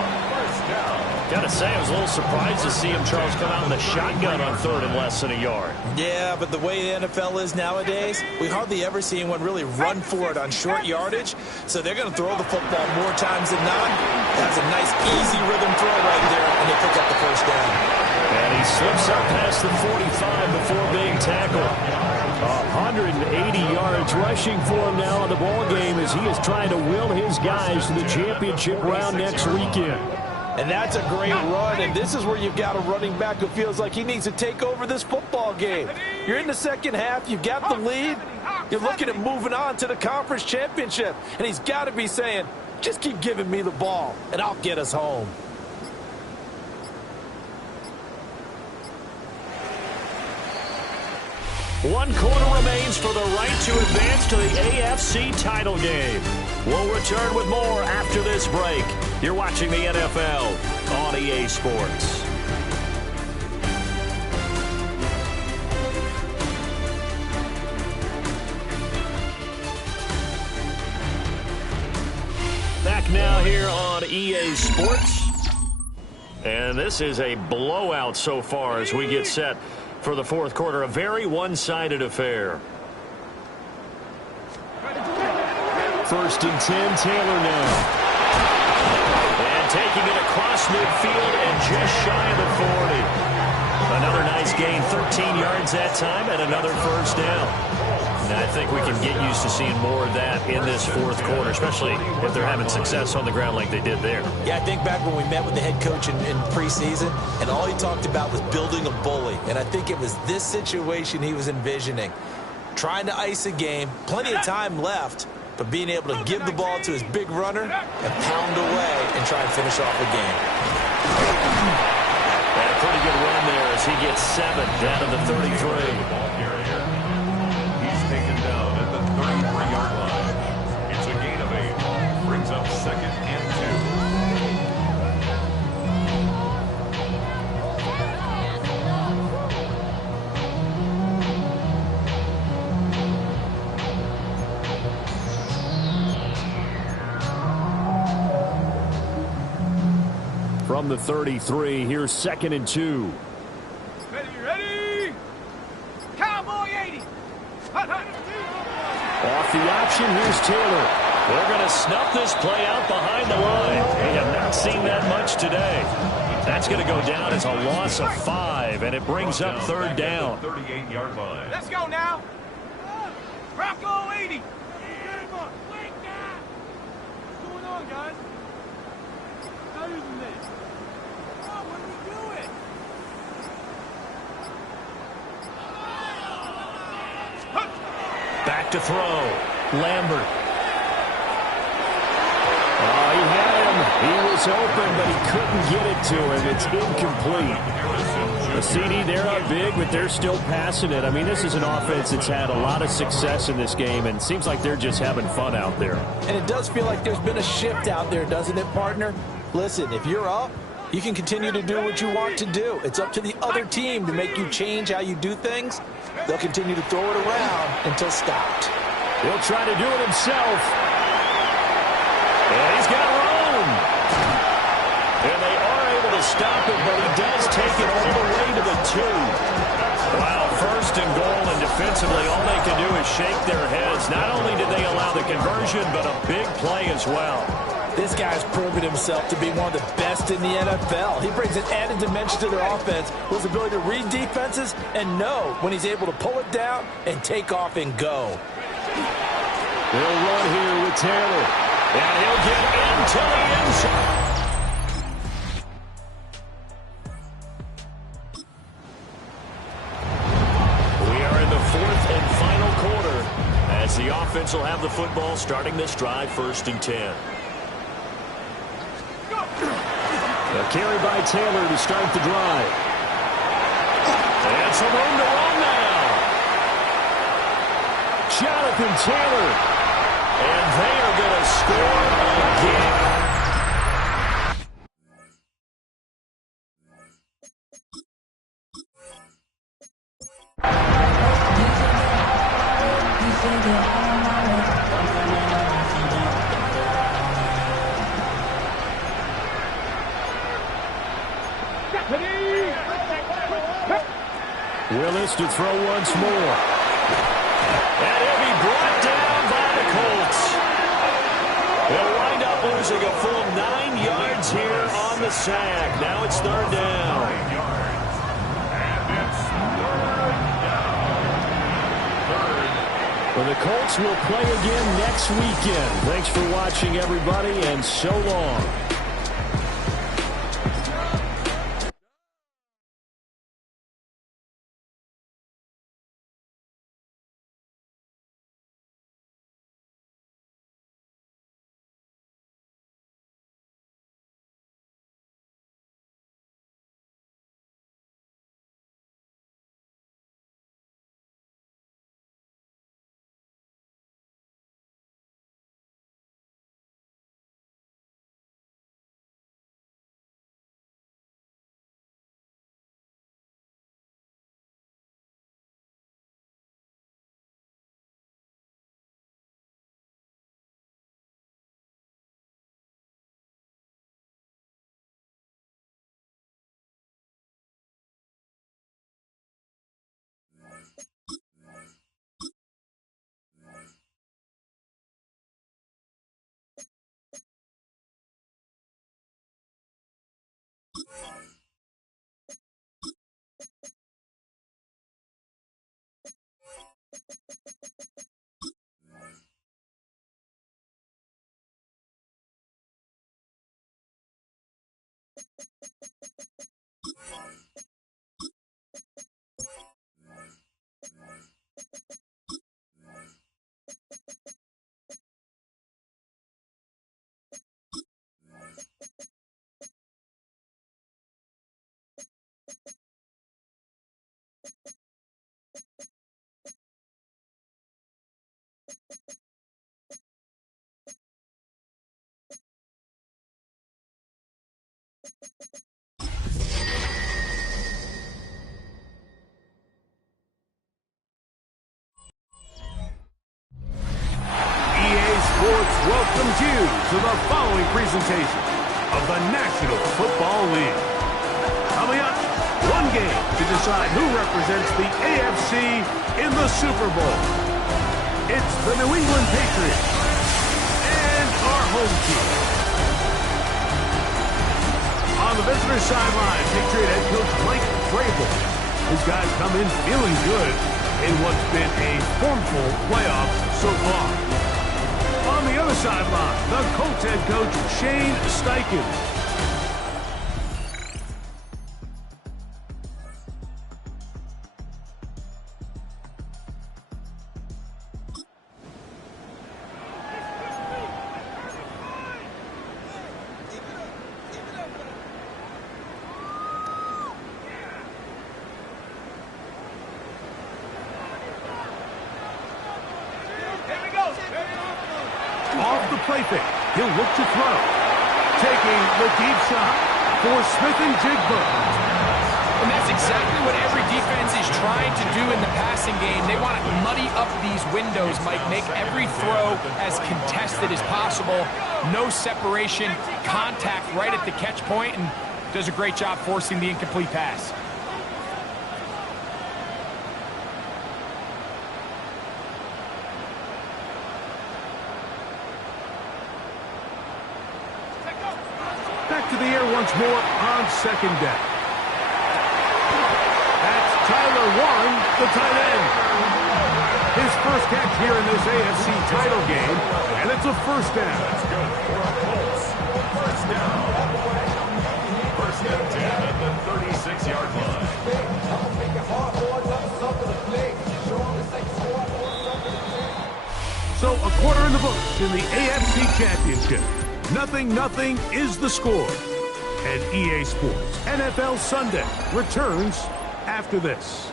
Gotta say, I was a little surprised to see him, Charles, come out with a shotgun on 3rd and less than a yard. Yeah, but the way the NFL is nowadays, we hardly ever see anyone really run for it on short yardage. So they're going to throw the football more times than not. That's a nice, easy rhythm throw right there, and they pick up the first down. And he slips up past the 45 before being tackled. 180 yards rushing for him now in the ball game as he is trying to will his guys to the championship round next weekend. And that's a great run, and this is where you've got a running back who feels like he needs to take over this football game. You're in the second half, you've got the lead, you're looking at moving on to the conference championship, and he's got to be saying, just keep giving me the ball, and I'll get us home. One quarter remains for the right to advance to the AFC title game. We'll return with more after this break. You're watching the NFL on EA Sports. Back now here on EA Sports. And this is a blowout so far as we get set for the fourth quarter. A very one-sided affair. 1st and 10, Taylor now. And taking it across midfield and just shy of the 40. Another nice gain, 13 yards that time, and another first down. And I think we can get used to seeing more of that in this fourth quarter, especially if they're having success on the ground like they did there. Yeah, I think back when we met with the head coach in preseason, and all he talked about was building a bully. And I think it was this situation he was envisioning. Trying to ice a game, plenty of time left, but being able to give the ball to his big runner and pound away and try and finish off the game. And a pretty good run there as he gets 7 down to the 33. He's taken down at the 33-yard line. It's a gain of 8. Brings up 2nd and 2. From the 33, here's 2nd and 2. Ready? Cowboy 80. Off the option, here's Taylor. They're going to snuff this play out behind the line. We have not seen that much today. That's going to go down as a loss of 5, and it brings up 3rd down. 38-yard line. Let's go now. Bronco 80. What's going on, guys? Not using this. Oh, what are we doing? Back to throw. Lambert. Oh, he had him. He was open, but he couldn't get it to him. It's incomplete. The CD, they're up big, but they're still passing it. I mean, this is an offense that's had a lot of success in this game, and it seems like they're just having fun out there. And it does feel like there's been a shift out there, doesn't it, partner? Listen, if you're up, you can continue to do what you want to do. It's up to the other team to make you change how you do things. They'll continue to throw it around until stopped. He'll try to do it himself. And he's got room. And they are able to stop it, but he does take it all the way to the 2. Wow, first and goal, and defensively, all they can do is shake their heads. Not only did they allow the conversion, but a big play as well. This guy's proven himself to be one of the best in the NFL. He brings an added dimension to their offense with his ability to read defenses and know when he's able to pull it down and take off and go. They'll run here with Taylor. And he'll get into the end zone. The offense will have the football starting this drive, 1st and 10. A carry by Taylor to start the drive. And some room to run now. Jonathan Taylor. And they are going to score again. Willis to throw once more. And he'll be brought down by the Colts. They'll wind up losing a full 9 yards here on the sack. Now it's 3rd down. Well, the Colts will play again next weekend. Thanks for watching, everybody, and so long. welcomes you to the following presentation of the National Football League. Coming up, one game to decide who represents the AFC in the Super Bowl. It's the New England Patriots and our home team. On the visitor sideline, Patriot head coach Mike Vrabel. His guys come in feeling good in what's been a formful playoffs so far. On the other sideline, the Colts head coach Shane Steichen. Off the play fake. He'll look to throw. Taking the deep shot for Smith and Jigba. And that's exactly what every defense is trying to do in the passing game. They want to muddy up these windows, Mike, make every throw as contested as possible. No separation, contact right at the catch point, and does a great job forcing the incomplete pass. Back to the air once more on second down. That's Tyler Warren, the tight end. His first catch here in this AFC title game, and it's a first down. First down. First and 10 at the 36-yard line. So a quarter in the books in the AFC Championship. 0-0 is the score. And EA Sports NFL Sunday returns after this.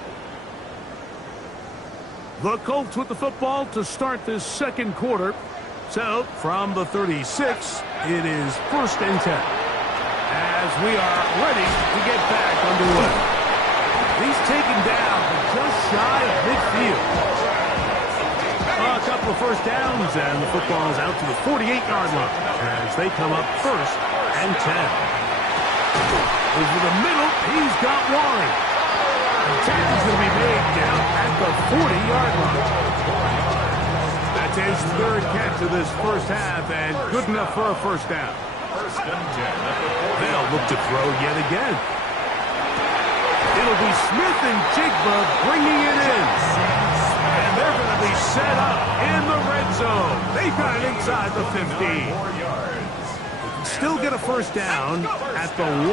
The Colts with the football to start this second quarter. So from the 36, it is first and 10. As we are ready to get back underway. He's taken down just shy of midfield. A couple of first downs, and the football's out to the 48-yard line as they come up first and 10. Over the middle, he's got Warren. The tackle's going to be made down at the 40-yard line. That's his third catch of this first half, and good enough for a first down. First and 10. They'll look to throw yet again. It'll be Smith and Jigba bringing it in. And they're going to be set up in the red zone. They got it inside the 15. Still get a first down at the 1.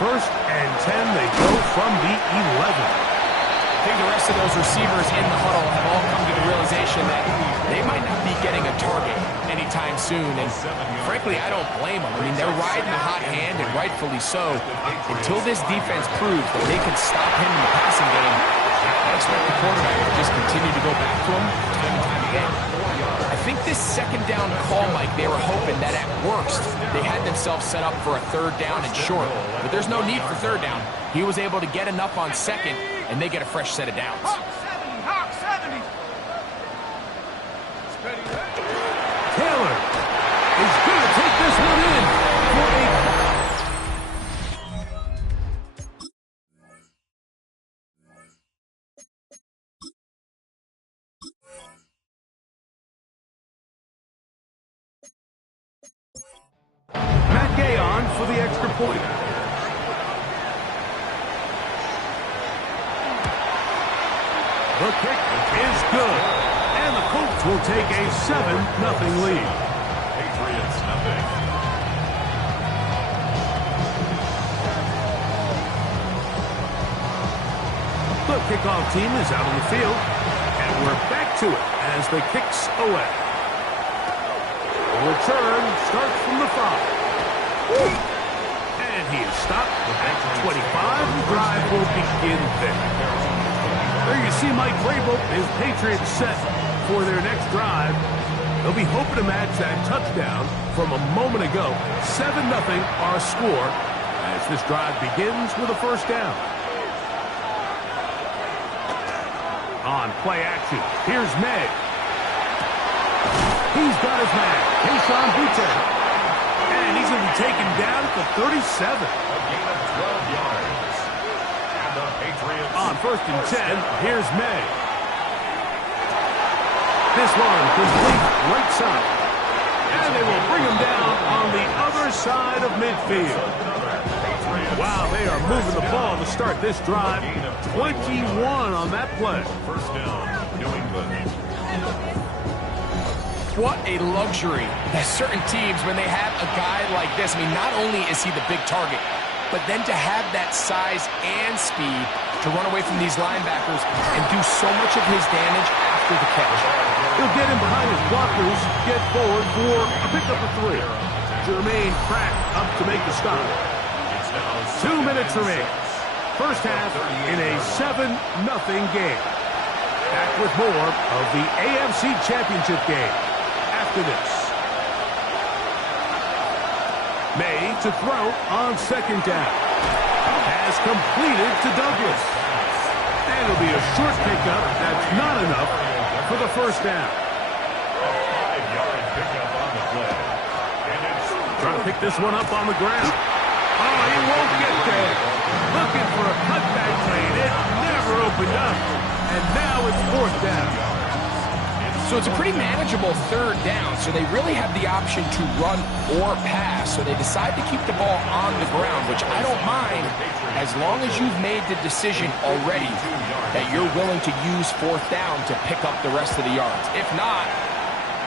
First and 10, they go from the 11. I think the rest of those receivers in the huddle have all come to the realization that they might not be getting a target anytime soon. And frankly, I don't blame them. I mean, they're riding the hot hand, and rightfully so. Until this defense proves that they can stop him in the passing game, I expect the quarterback to just continue to go back to him time and time again. I think this second down call, Mike, they were hoping that at worst they had themselves set up for a third down and short. But there's no need for third down. He was able to get enough on second, and they get a fresh set of downs. Hawk 70. Taylor is going to take this one in for a... Matt Gay on for the extra point. The kick is good. And the Colts will take a 7-0 lead. Patriots, nothing. The kickoff team is out on the field. And we're back to it as the kick's away. The return starts from the 5. And he is stopped at the 25. The drive will begin there. There you see Mike Vrabel, his Patriots set for their next drive. They'll be hoping to match that touchdown from a moment ago. 7-0 our score as this drive begins with a first down. On play action, here's May. He's got his man, Kayshon Boutte. And he's going to be taken down at the 37. A gain of 12 yards. And the Patriots. On first and 10, here's May. This one complete right side. And they will bring him down on the other side of midfield. Wow, they are moving the ball to start this drive. 21 on that play. First down, New England. What a luxury that certain teams, when they have a guy like this, I mean, not only is he the big target, but then to have that size and speed to run away from these linebackers and do so much of his damage after the catch. He'll get him behind his blockers, get forward for a pickup of 3. Jermaine Pratt up to make the stop. 2 minutes remaining. First half in a 7-0 game. Back with more of the AFC Championship game after this. to throw on second down. Pass completed to Douglas. And it'll be a short pickup. That's not enough for the first down. 5-yard pickup on the play. Trying to pick this one up on the ground. Oh, he won't get there. Looking for a cutback lane. It never opened up. And now it's fourth down. So it's a pretty manageable third down, so they really have the option to run or pass. So they decide to keep the ball on the ground, which I don't mind as long as you've made the decision already that you're willing to use fourth down to pick up the rest of the yards. If not,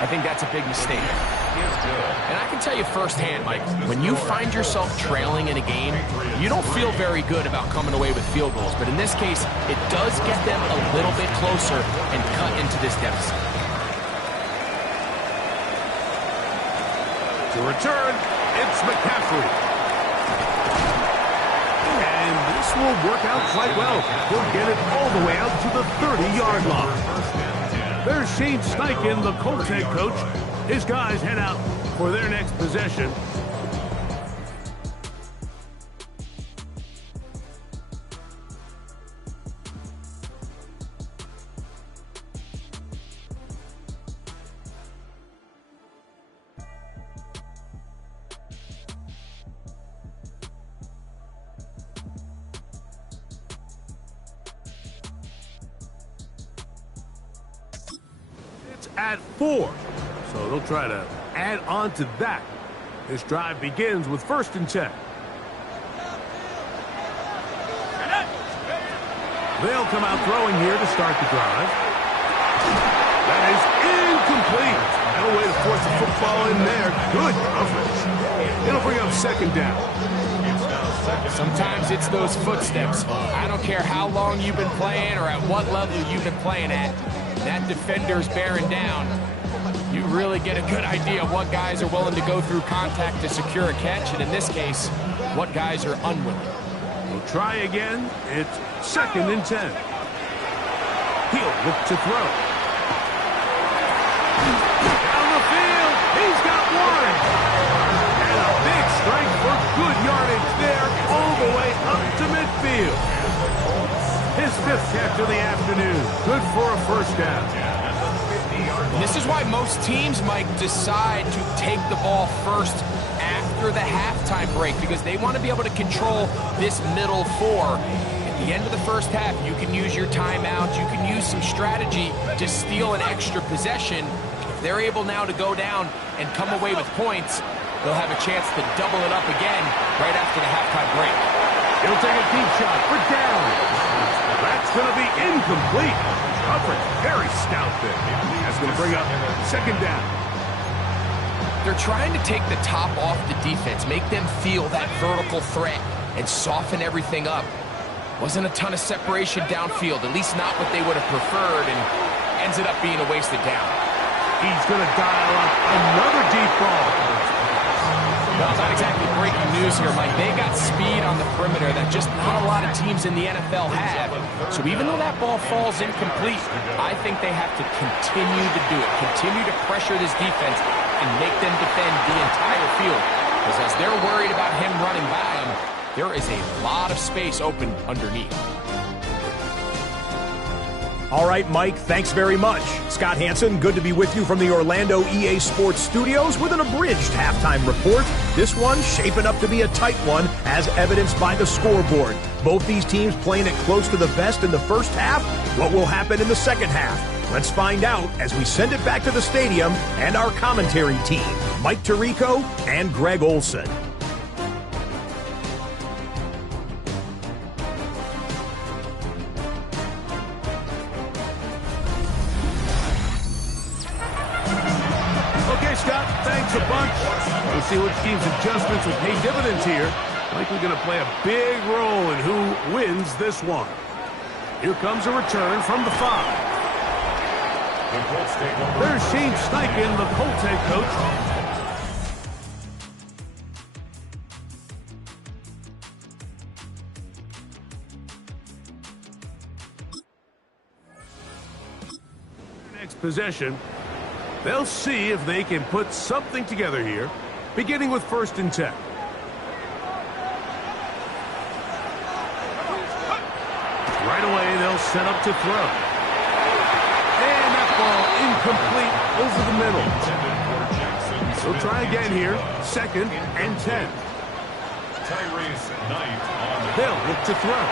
I think that's a big mistake. And I can tell you firsthand, Mike, when you find yourself trailing in a game, you don't feel very good about coming away with field goals. But in this case, it does get them a little bit closer and cut into this deficit. To return, it's McCaffrey. And this will work out quite well. He'll get it all the way out to the 30-yard line. There's Shane Steichen, the Colts head coach. His guys head out for their next possession. At 4. So they'll try to add on to that. This drive begins with 1st and 10. They'll come out throwing here to start the drive. That is incomplete. No way to force the football in there. Good coverage. It'll bring up 2nd down. Sometimes it's those footsteps. I don't care how long you've been playing or at what level you've been playing at. That defender's bearing down. You really get a good idea of what guys are willing to go through contact to secure a catch, and in this case, what guys are unwilling. We'll try again. It's 2nd and 10. He'll look to throw. Down the field. He's got one. And a big strike for good yardage there all the way up to midfield. His 5th catch of the afternoon. Good for a first down. This is why most teams, Mike, decide to take the ball first after the halftime break because they want to be able to control this middle 4. At the end of the first half, you can use your timeout. You can use some strategy to steal an extra possession. If they're able now to go down and come away with points, they'll have a chance to double it up again right after the halftime break. He'll take a deep shot for down. That's going to be incomplete. Coverage very stout there. That's going to bring up 2nd down. They're trying to take the top off the defense, make them feel that vertical threat, and soften everything up. Wasn't a ton of separation downfield, at least not what they would have preferred, and ends it up being a wasted down. He's going to dial up another deep ball. Well, not exactly breaking news here, Mike. They got speed on the perimeter that just not a lot of teams in the NFL have. So even though that ball falls incomplete, I think they have to continue to do it, continue to pressure this defense and make them defend the entire field. Because as they're worried about him running by them, there is a lot of space open underneath. All right, Mike, thanks very much. Scott Hansen, good to be with you from the Orlando EA Sports Studios with an abridged halftime report. This one shaping up to be a tight one, as evidenced by the scoreboard. Both these teams playing it close to the vest in the first half. What will happen in the second half? Let's find out as we send it back to the stadium and our commentary team, Mike Tirico and Greg Olson. A bunch. We'll see which team's adjustments will pay dividends here. Likely going to play a big role in who wins this one. Here comes a return from the 5. There's Shane Steichen, the Colts head coach. Next possession. They'll see if they can put something together here, beginning with 1st and 10. all set up to throw. And that ball incomplete over the middle. So try again here. 2nd and 10. They'll look to throw.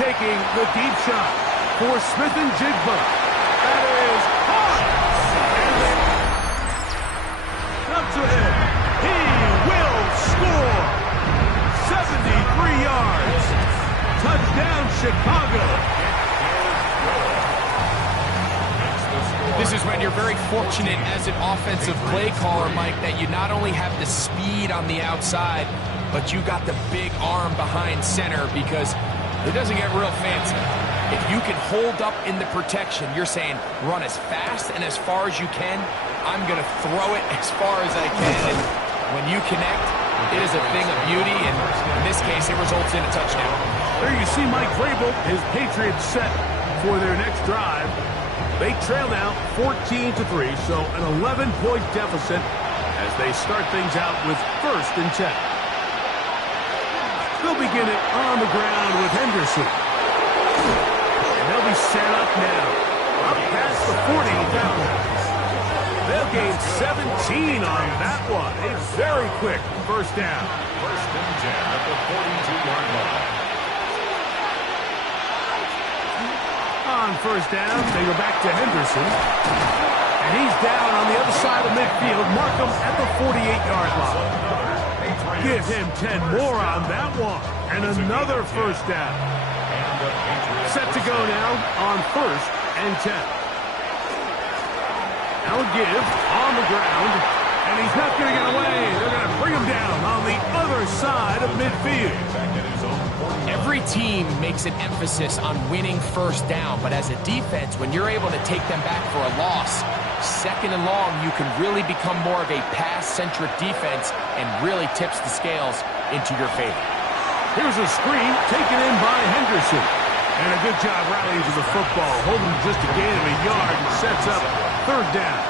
Taking the deep shot for Smith and Jigba. That is caught. And up to him. He will score. 73 yards. Touchdown, Chicago. This is when you're very fortunate as an offensive play caller, Mike, that you not only have the speed on the outside, but you got the big arm behind center, because it doesn't get real fancy. If you can hold up in the protection, you're saying run as fast and as far as you can. I'm going to throw it as far as I can. And when you connect, it is a thing of beauty, and in this case, it results in a touchdown. There you see Mike Vrabel, his Patriots set for their next drive. They trail now 14-3, so an 11-point deficit as they start things out with 1st and 10. They'll begin it on the ground with Henderson. And they'll be set up now. Up past the 40 down. They'll gain 17 on that one. A very quick 1st down. 1st and 10 at the 42-yard line. On 1st down, they go back to Henderson. And he's down on the other side of midfield. Mark him at the 48-yard line. Give him 10 more on that one. And another 1st down. Set to go now on 1st and 10. Now a give on the ground. And he's not going to get away. They're going to bring him down on the other side of midfield. Every team makes an emphasis on winning 1st down, but as a defense, when you're able to take them back for a loss, 2nd and long, you can really become more of a pass-centric defense and really tips the scales into your favor. Here's a screen taken in by Henderson. And a good job rallying to the football, holding just a gain of a yard and sets up 3rd down.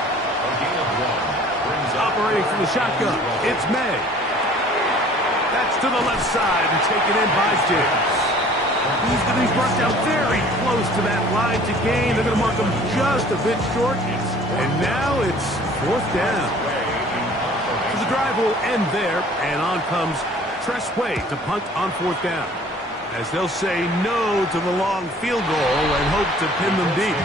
Operating from the shotgun, it's May. That's to the left side and taken in by Diggs. He's going to be brought down very close to that line to gain. They're going to mark him just a bit short. And now it's 4th down. So the drive will end there, and on comes Tress Way to punt on 4th down, as they'll say no to the long field goal and hope to pin them deep.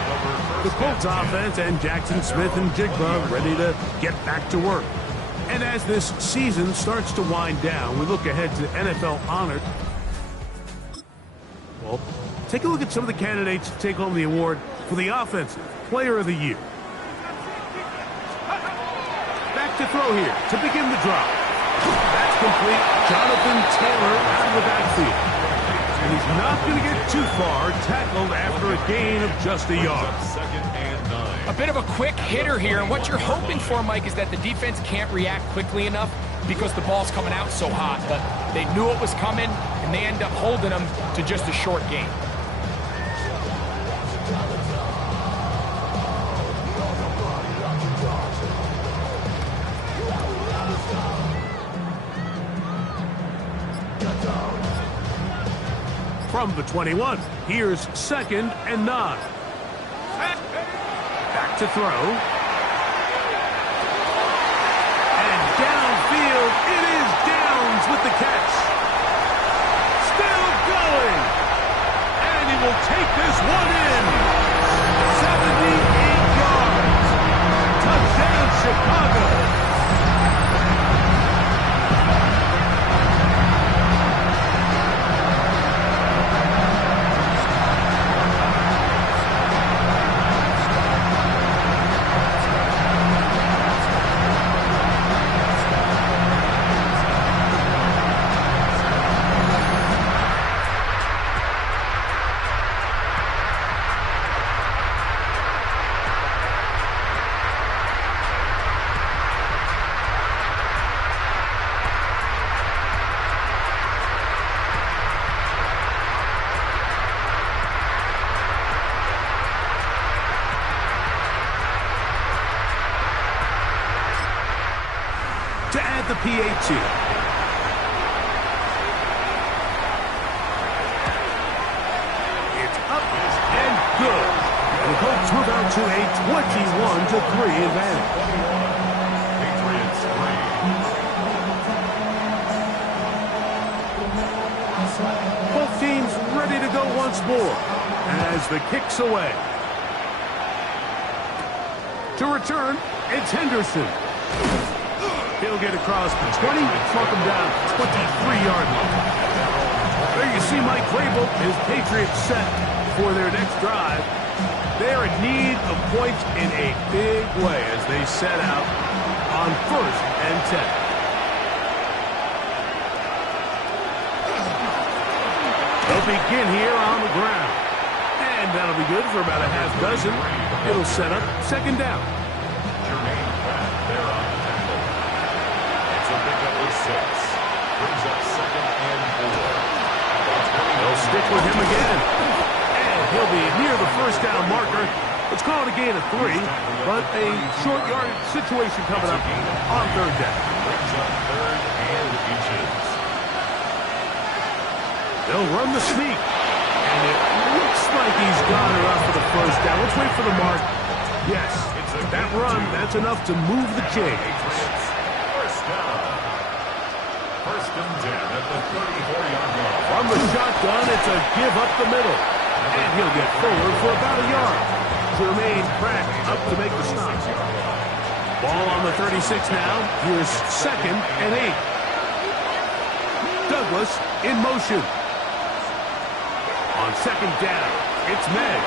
The Colts offense and Jackson Smith and Jigba ready to get back to work. And as this season starts to wind down, we look ahead to NFL honor. Well, take a look at some of the candidates to take home the award for the Offensive Player of the Year. Back to throw here to begin the drive. That's complete. Jonathan Taylor out of the backfield. And he's not going to get too far, tackled after a gain of just a yard. A bit of a quick hitter here, and what you're hoping for, Mike, is that the defense can't react quickly enough because the ball's coming out so hot. But they knew it was coming, and they end up holding them to just a short gain. From the 21, here's 2nd and 9. Back to throw. And downfield, it is Downs with the catch. Still going. And he will take this one in. 78 yards. Touchdown, Chicago. To add the PAT. to a 21-3 advantage. Patriots 3. Both teams ready to go once more as the kick's away. To return, it's Henderson. He'll get across the 20, mark him down 23-yard line. There you see Mike Vrabel, his Patriots set for their next drive. They're in need of points in a big way as they set out on 1st and 10. They'll begin here on the ground. And that'll be good for about a half dozen. It'll set up 2nd down. Brings up 2nd and 4. They'll stick with him again. And he'll be near the 1st down marker. Let's call it a gain of 3, but a short yardage situation coming up on 3rd down. Brings up 3rd and inches. They'll run the sneak. And it looks like he's got it up for the 1st down. Let's wait for the mark. Yes, that run, that's enough to move the chains. 1st down. 1st and 10 at the 34-yard line. From the shotgun, it's a give up the middle. And he'll get forward for about a yard. Jermaine Pratt up to make the stop. Ball on the 36 now. Here's 2nd and 8. Douglas in motion. On 2nd down, it's Meg.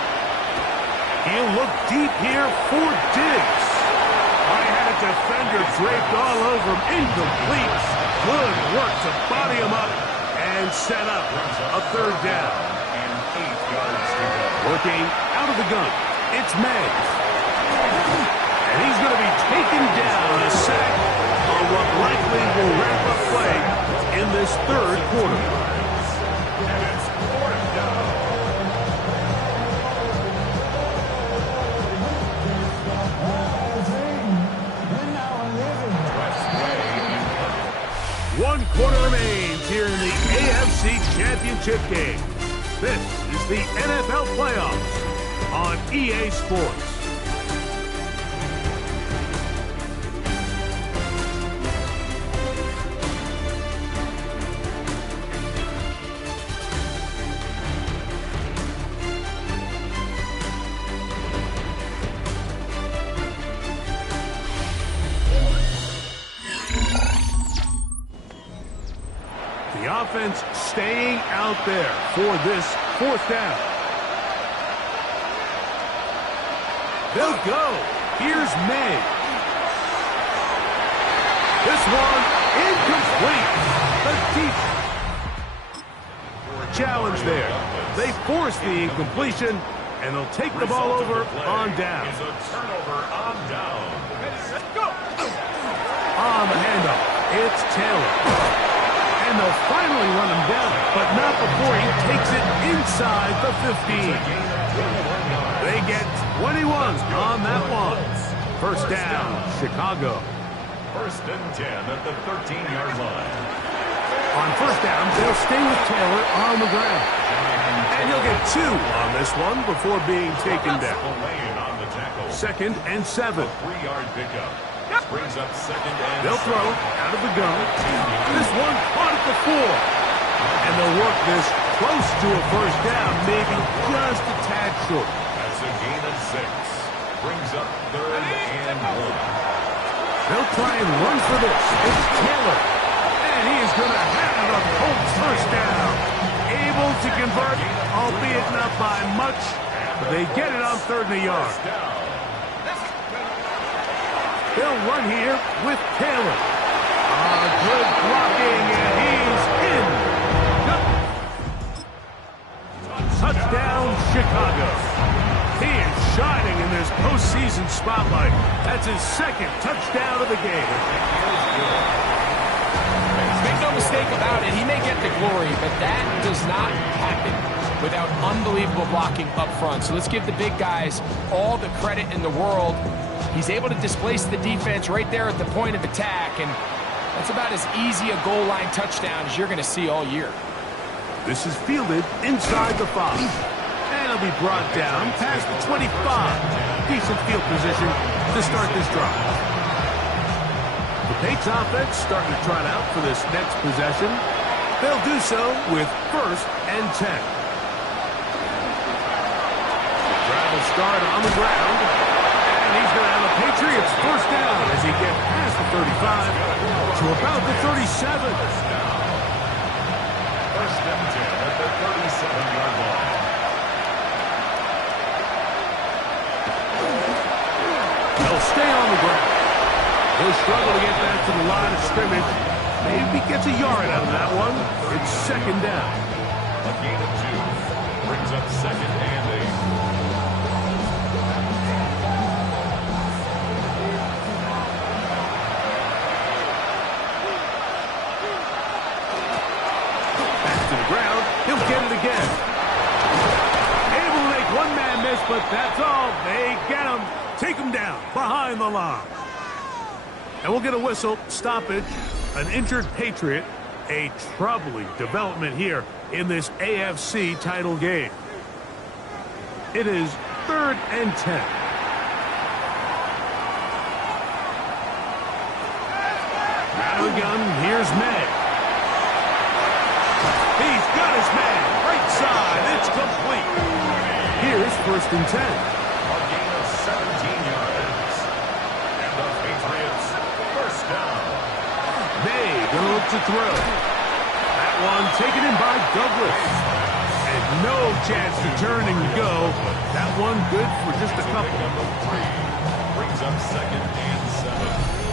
He'll look deep here for Diggs. I had a defender draped all over him. Incomplete. Good work to body him up and set up a 3rd down. And 8 yards to go. Working out of the gun, it's Meg. And he's going to be taken down, a sack on what likely will wrap up play in this 3rd quarter. And it's 4th down. One quarter remains here in the AFC Championship game. This is the NFL Playoffs on EA Sports. The offense staying out there for this 4th down. They'll go. Here's May. This one incomplete. The deep challenge there. They force the incompletion, and they'll take the ball over on down. Is a turnover on down. Let's go. On the handoff, it's Taylor. And they'll finally run him down, but not before he takes it inside the 15. They get 21 on that one. 1st down, Chicago. 1st and 10 at the 13-yard line. On 1st down, they'll stay with Taylor on the ground. And he'll get 2 on this one before being taken down. Laying on the tackle. 2nd and 7. 3-yard pickup. Brings up 2nd and They'll throw out of the gun. This one caught at the 4. And they'll work this close to a 1st down, maybe just a tad short. That's a gain of 6. Brings up 3rd and 1. They'll try and run for this. It's Taylor. And he is going to have a Colts 1st down. Able to convert, albeit not by much, but they get it on 3rd and a yard. They'll run here with Taylor. Good blocking, and he's in. Touchdown, Chicago. He is shining in this postseason spotlight. That's his 2nd touchdown of the game. Make no mistake about it, he may get the glory, but that does not happen without unbelievable blocking up front. So let's give the big guys all the credit in the world. He's able to displace the defense right there at the point of attack, and that's about as easy a goal line touchdown as you're going to see all year. This is fielded inside the 5. And it'll be brought down past the 25. decent field position to start this drive. The Patriots offense starting to trot out for this next possession. They'll do so with 1st and 10. The drive will start on the ground. And he's going to have a Patriots first down as he gets past the 35 to about the 37. First and 10 at the 37-yard line. They'll stay on the ground. He'll struggle to get back to the line of scrimmage. Maybe gets a yard out of that one. It's 2nd down. A gain of 2 brings up 2nd and 8. Back to the ground. He'll get it again. Able to make one man miss, but that's all. They get him. Take him down behind the line. And we'll get a whistle. Stoppage. An injured Patriot. A troubling development here in this AFC title game. It is 3rd and 10. Out of the gun, here's May. He's got his man. Right side. It's complete. Here's 1st and 10. A gain of 17 yards. And the Patriots first down. May gonna look to throw. That one taken in by Douglas. And no chance to turn and go. That one good for just a couple. Brings up 2nd and 7.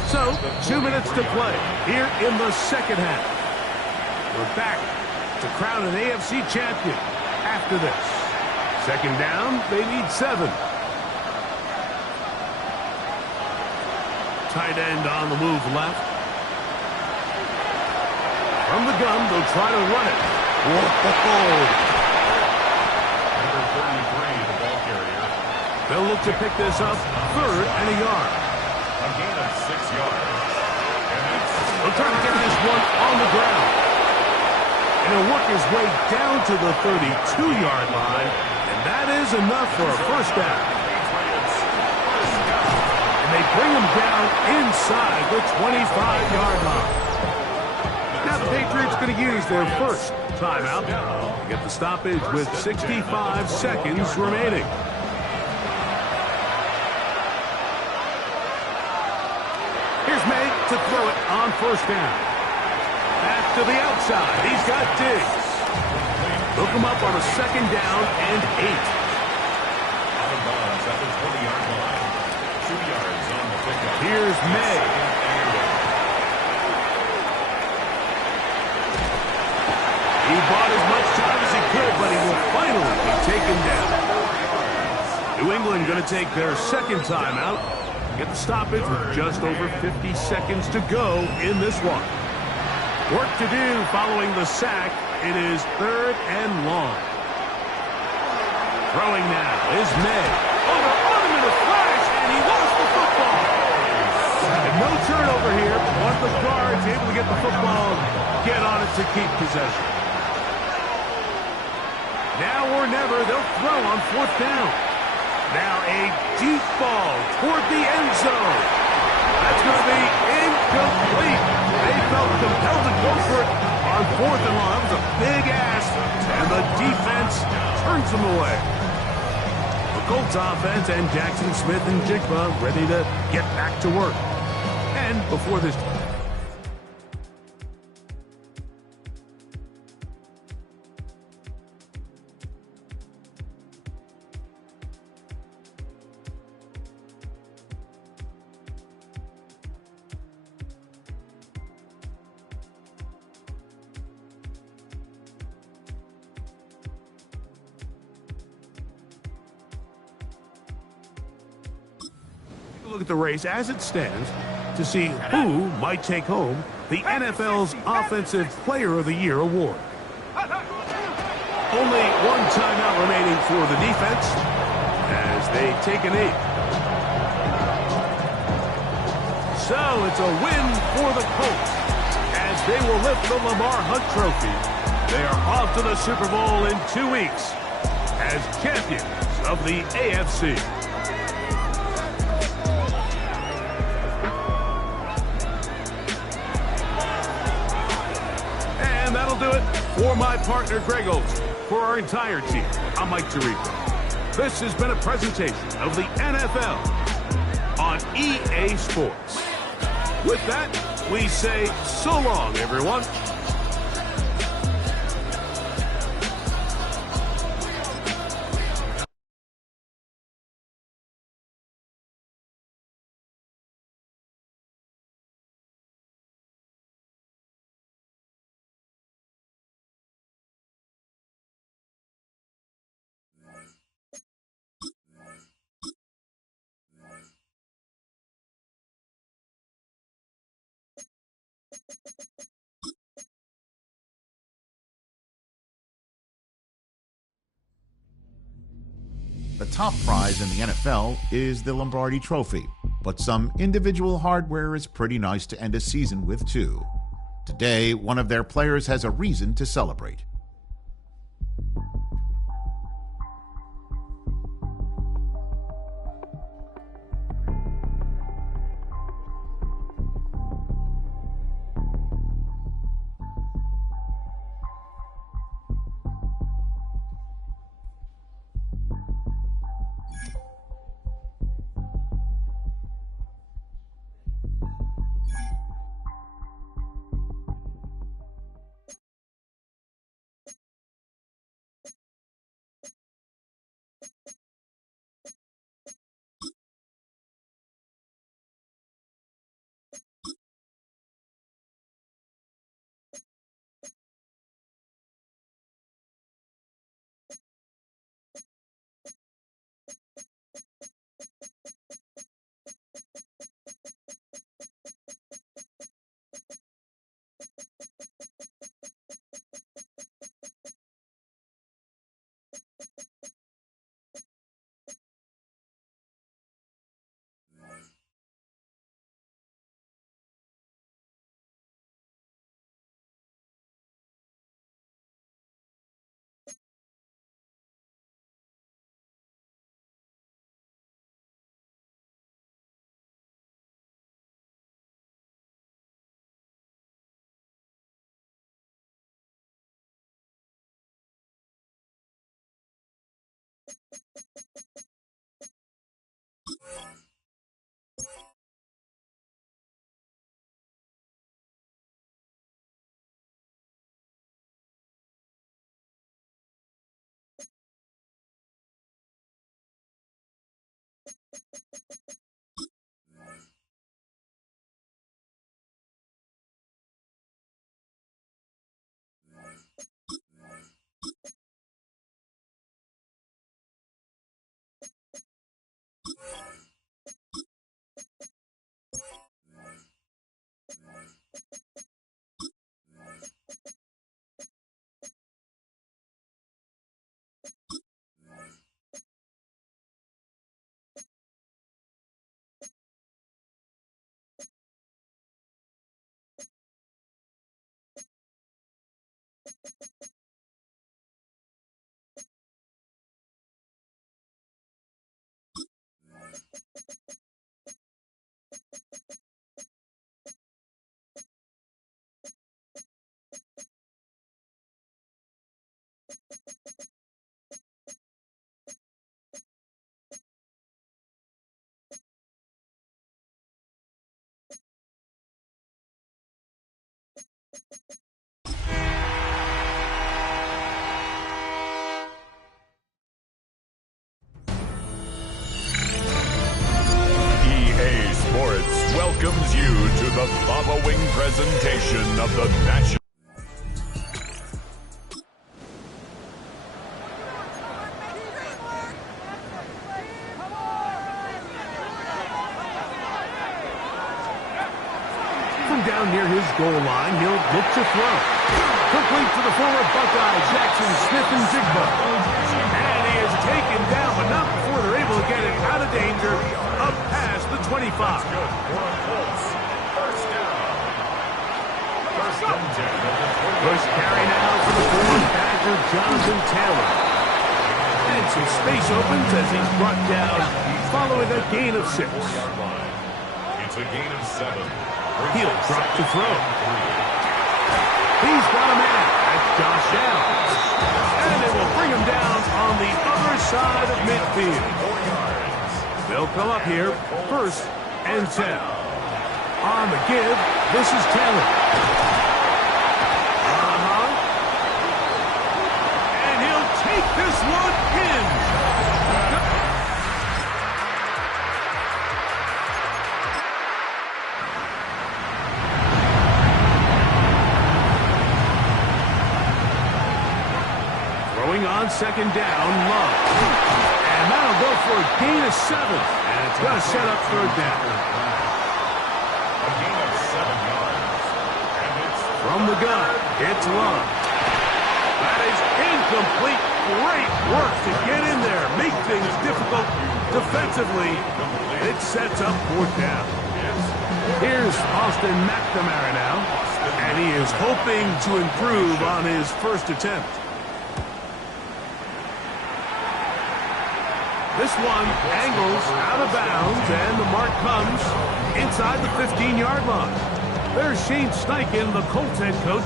So, 2 minutes to play here in the 2nd half. We're back to crown an AFC champion after this. 2nd down, they need 7. Tight end on the move left. From the gun, they'll try to run it. Whoa. Number 33, the ball carrier. They'll look to pick this up 3rd and a yard. A gain of 6 yards. And it's They'll try to get this one on the ground. And he'll work his way down to the 32-yard line. And that is enough for a first down. And they bring him down inside the 25-yard line. Now the Patriots going to use their first timeout to get the stoppage with 65 seconds remaining. Here's May to throw it on 1st down. Back to the outside. He's got Diggs. Hook him up on a 2nd down and 8. out of bounds at the 20-yard line. 2 yards on the pickup. Here's May. He bought as much time as he could, but he will finally be taken down. New England going to take their 2nd timeout. Get the stoppage with just over 50 seconds to go in this one. Work to do following the sack. It is 3rd and long. Throwing now is May. On him in a flash, and he lost the football. And no turnover here. One of the guards able to get the football, get on it to keep possession. Now or never, they'll throw on 4th down. Now a deep ball toward the end zone. That's going to be incomplete. They felt compelled to go for it on 4th and long. That was a big ask, and the defense turns them away. The Colts offense and Jackson Smith and Jigba ready to get back to work. And before this... Look at the race as it stands to see who might take home the NFL's Offensive Player of the Year award. Only one timeout remaining for the defense as they take a knee. So it's a win for the Colts as they will lift the Lamar Hunt Trophy. They are off to the Super Bowl in 2 weeks as champions of the AFC. For my partner, Greg Olson, for our entire team, I'm Mike Tirico. This has been a presentation of the NFL on EA Sports. With that, we say so long, everyone. The top prize in the NFL is the Lombardi Trophy, but some individual hardware is pretty nice to end a season with too. Today, one of their players has a reason to celebrate. EA Sports welcomes you to the following presentation of the National. From down near his goal line, he'll look to throw. Complete to the former Buckeye, Jackson Smith-Njigba. And he is taken down, but not before they're able to get it out of danger, up past the 25. First carry now for the former Badger, Jonathan Taylor. And some space opens as he's brought down following a gain of 6. It's a gain of 7. He'll drop to throw. He's got a man at Josh Downs. And they will bring him down on the other side of midfield. They'll come up here, 1st and 10. On the give, this is Taylor. And he'll take this one in. Throwing on 2nd down, Love. And that'll go for a gain of 7. And it's going to set up 3rd down. From the gun, it's Love. That is incomplete. Great work to get in there. Make things difficult defensively. It sets up 4th down. Here's Austin McNamara now. And he is hoping to improve on his 1st attempt. This one angles out of bounds, and the mark comes inside the 15-yard line. There's Shane Steichen, the Colts head coach.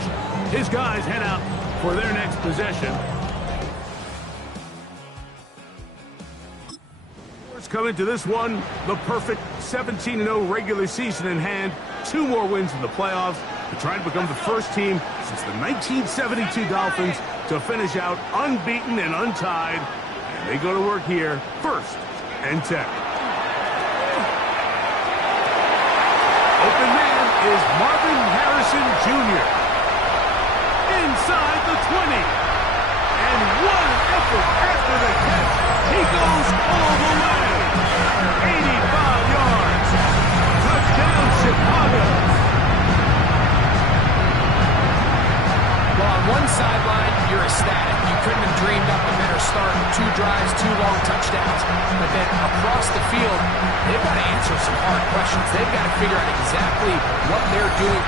His guys head out for their next possession. Coming to this one, the perfect 17-0 regular season in hand. 2 more wins in the playoffs to try to become the first team since the 1972 Dolphins to finish out unbeaten and untied. And they go to work here, 1st and 10. Open man is Marvin Harrison Jr. Inside the 20. And what an effort after the catch. He goes all the way. 85 yards. Touchdown, Chicago. Well, on one sideline, you're ecstatic. You couldn't have dreamed up a better start. 2 drives, 2 long touchdowns. But then across the field, they've got to answer some hard questions. They've got to figure out exactly what they're doing.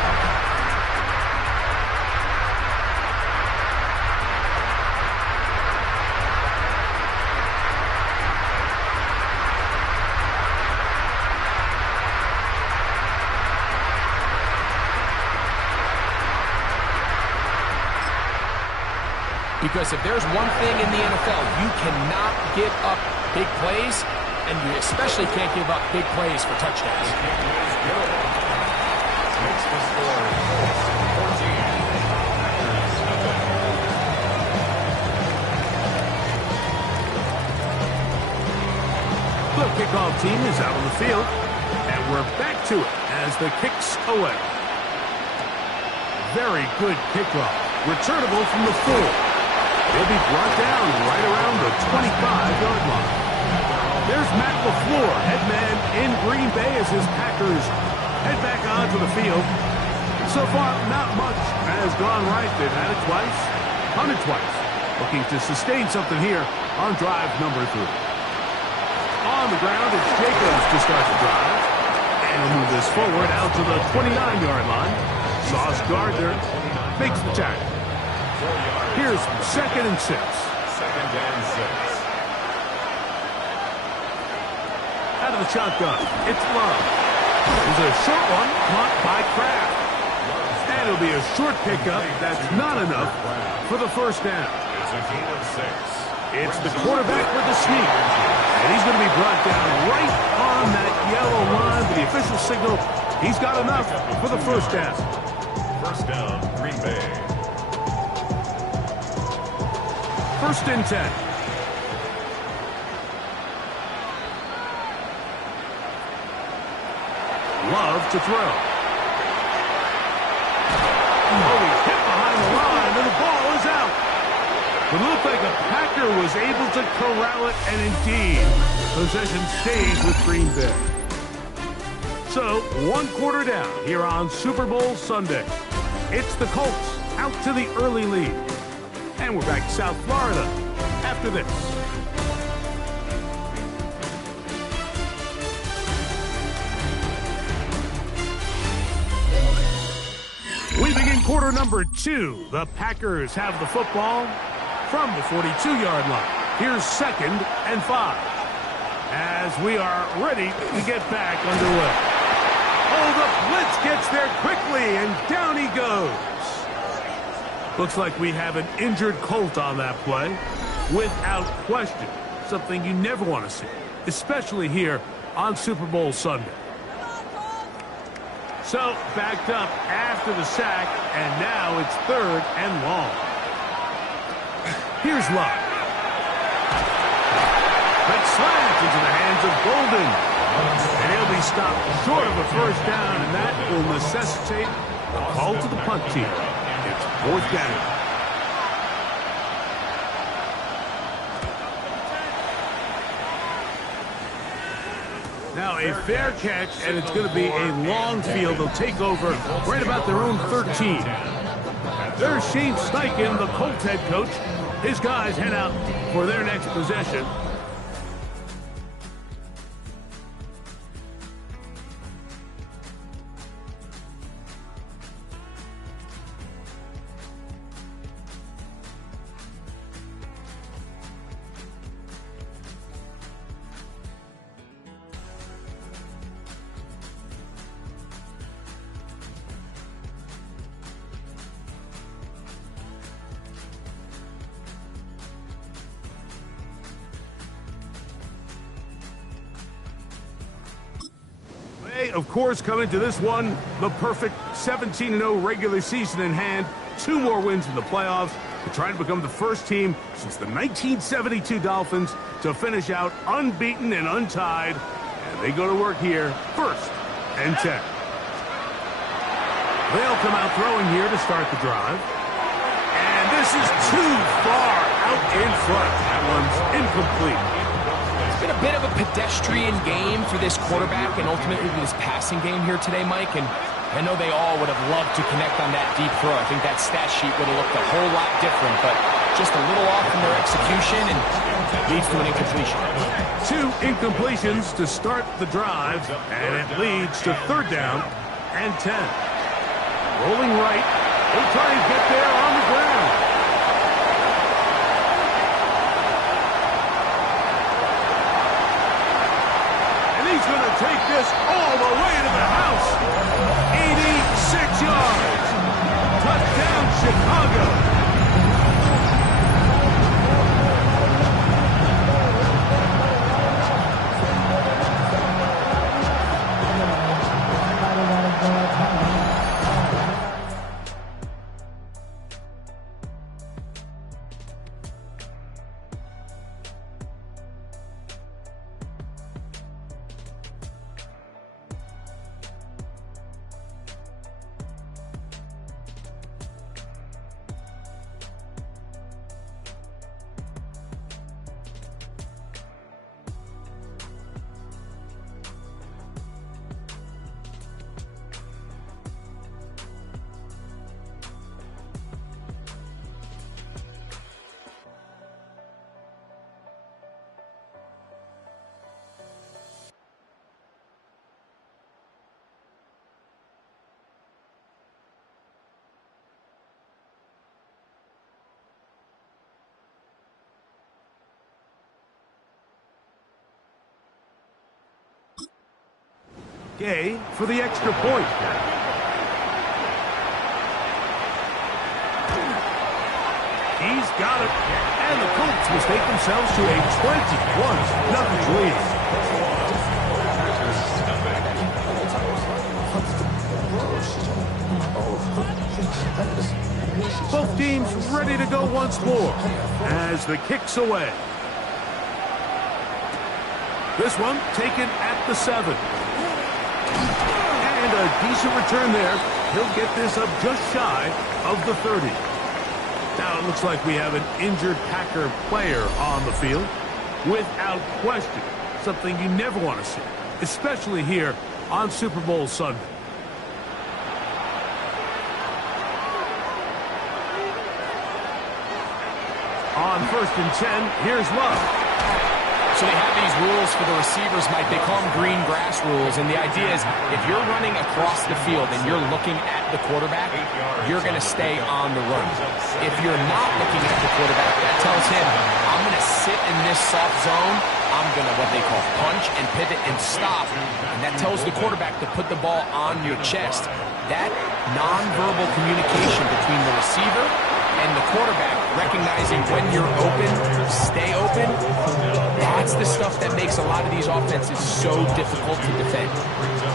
Because if there's one thing in the NFL, you cannot give up big plays, and you especially can't give up big plays for touchdowns. The kickoff team is out on the field, and we're back to it as the kick's away. Very good kickoff. Returnable from the 4. He'll be brought down right around the 25-yard line. There's Matt LaFleur, head man in Green Bay as his Packers head back onto the field. So far, not much has gone right. They've had it twice, punted twice. Looking to sustain something here on drive number 3. On the ground, it's Jacobs to start the drive. And he'll move this forward out to the 29-yard line. Sauce Gardner makes the tackle. Here's 2nd and 6. 2nd and 6. Out of the shotgun, it's Love. There's a short one caught by Kraft. And it'll be a short pickup. That's not enough for the 1st down. It's a gain of 6. It's the quarterback with the sneak. And he's going to be brought down right on that yellow line with the official signal. He's got enough for the 1st down. 1st down, Green Bay. 1st and 10. Love to throw. Oh, he's hit behind the line, and the ball is out. It looked like a Packer was able to corral it, and indeed, possession stays with Green Bay. So, 1 quarter down here on Super Bowl Sunday. It's the Colts out to the early lead. And we're back to South Florida after this. We begin quarter number 2. The Packers have the football from the 42-yard line. Here's 2nd and 5. As we are ready to get back underway. Oh, the blitz gets there quickly, and down he goes. Looks like we have an injured Colt on that play. Without question, something you never want to see, especially here on Super Bowl Sunday. So, backed up after the sack, and now it's 3rd and long. Here's Love. That slant into the hands of Golden. And he'll be stopped short of a first down, and that will necessitate a call to the punt team. It's 4th down. Now a fair catch, and it's going to be a long field. They'll take over right about their own 13. There's Shane Steichen, the Colts head coach. His guys head out for their next possession. Of course, coming to this one, the perfect 17-0 regular season in hand. 2 more wins in the playoffs to try to become the first team since the 1972 Dolphins to finish out unbeaten and untied. And they go to work here, 1st and 10. They'll come out throwing here to start the drive. And this is too far out in front. That one's incomplete. It's been a bit of a pedestrian game for this quarterback and ultimately this passing game here today, Mike. And I know they all would have loved to connect on that deep throw. I think that stat sheet would have looked a whole lot different, but just a little off in their execution and leads to an incompletion. 2 incompletions to start the drive, and it leads to 3rd down and 10. Rolling right. He'll try and get there on the ground. He's going to take this all the way to the house. 86 yards. Touchdown, Chicago. Gay for the extra point. He's got it. And the Colts mistake themselves to a 21-0 lead. Both teams ready to go once more as the kick's away. This one taken at the 7. And a decent return there. He'll get this up just shy of the 30. Now it looks like we have an injured Packer player on the field. Without question, something you never want to see, especially here on Super Bowl Sunday. On 1st and 10, here's Love. So they have these rules for the receivers, Mike. They call them green grass rules. And the idea is if you're running across the field and you're looking at the quarterback, you're going to stay on the run. If you're not looking at the quarterback, that tells him, I'm going to sit in this soft zone. I'm going to, what they call, punch and pivot and stop. And that tells the quarterback to put the ball on your chest. That nonverbal communication between the receiver and the quarterback recognizing when you're open, stay open, that's the stuff that makes a lot of these offenses so difficult to defend.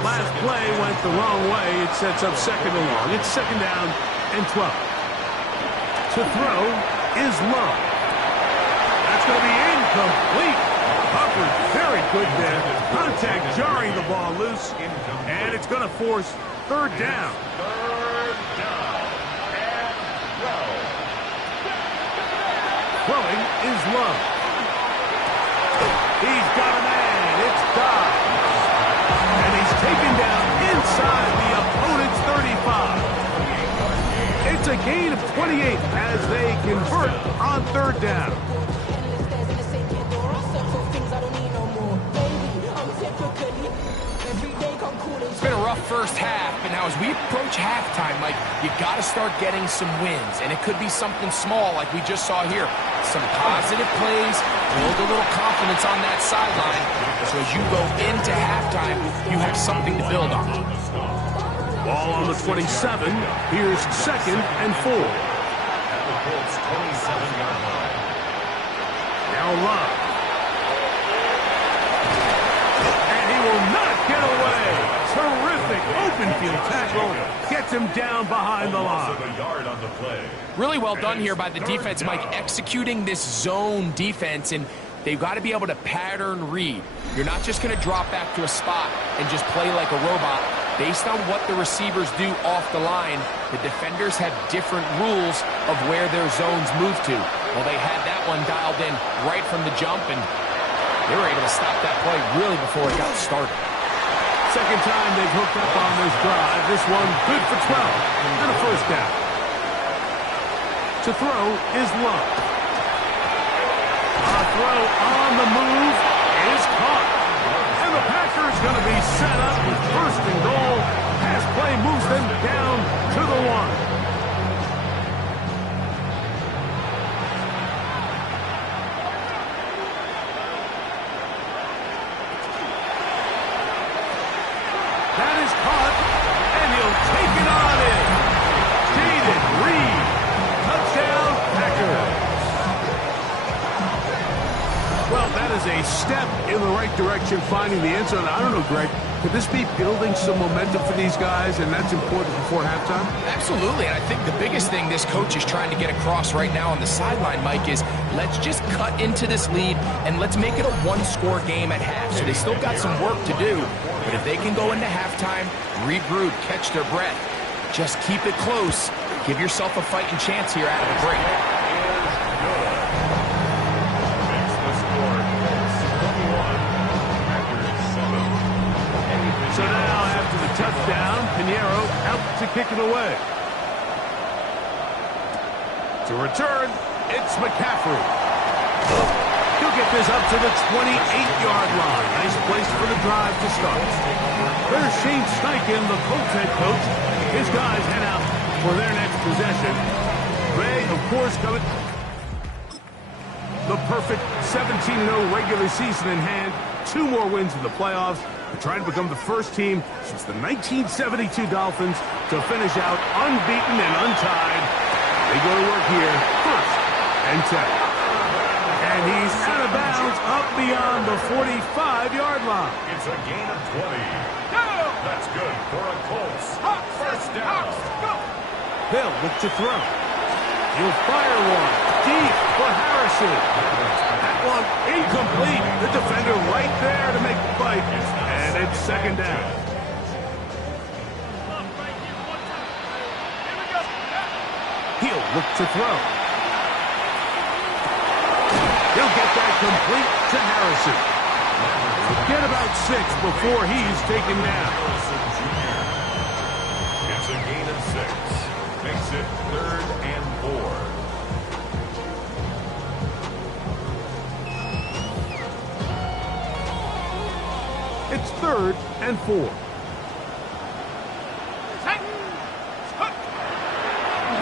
Last play went the wrong way. It sets up second and long. It's second down and 12. To throw is Love. That's going to be incomplete. Hubbard, very good there. Contact jarring the ball loose. And it's going to force third down. Third down and 12. Throwing is Love. He's got a man. It's Dobbs. And he's taken down inside the opponent's 35. It's a gain of 28 as they convert on third down. It's been a rough first half, but now as we approach halftime, Mike, you got to start getting some wins, and it could be something small like we just saw here. Some positive plays, build a little confidence on that sideline, so as you go into halftime, you have something to build on. Ball on the 27. Here's second and 4. At the Colts 27-yard line. Now Love. And he will not get away. Terrific open field tackle. Gets him down behind the line. A yard on the play. Really well done here by the defense, Mike, executing this zone defense, and they've got to be able to pattern read. You're not just going to drop back to a spot and just play like a robot. Based on what the receivers do off the line, the defenders have different rules of where their zones move to. Well, they had that one dialed in right from the jump, and they were able to stop that play really before it got started. Second time they've hooked up on this drive. This one good for 12 and a first down. To throw is Love. A throw on the move is caught. And the Packers going to be set up with first and goal. Pass play moves them down to the 1. That is caught, and he'll take it on in. Jaden Reed, touchdown Packers. Well, that is a step in the right direction, finding the end zone. I don't know, Greg, could this be building some momentum for these guys, and that's important before halftime? Absolutely, and I think the biggest thing this coach is trying to get across right now on the sideline, Mike, is let's just cut into this lead, and let's make it a one-score game at half. So they still got some work to do, but if they can go into halftime, regroup, catch their breath, just keep it close, give yourself a fighting chance here out of the break. So now, after the touchdown, Pinheiro out to kick it away. To return, it's McCaffrey. He'll get this up to the 28-yard line. Nice place for the drive to start. There's Shane Steichen, the Colts head coach. His guys head out for their next possession. They, of course, coming the perfect 17-0 regular season in hand. 2 more wins in the playoffs. They're trying to become the first team since the 1972 Dolphins to finish out unbeaten and untied. They go to work here, first and 10. And he's out of bounds up beyond the 45-yard line. It's a gain of 20. That's good for a Colts. First down. They'll look to throw. He'll fire one deep for Harrison. That one incomplete. The defender right there to make the fight. And it's second down. He'll look to throw. He'll get that complete to Harrison. Get about 6 before he's taken down. It's a gain of 6. Makes it 3rd and 4. It's 3rd and 4.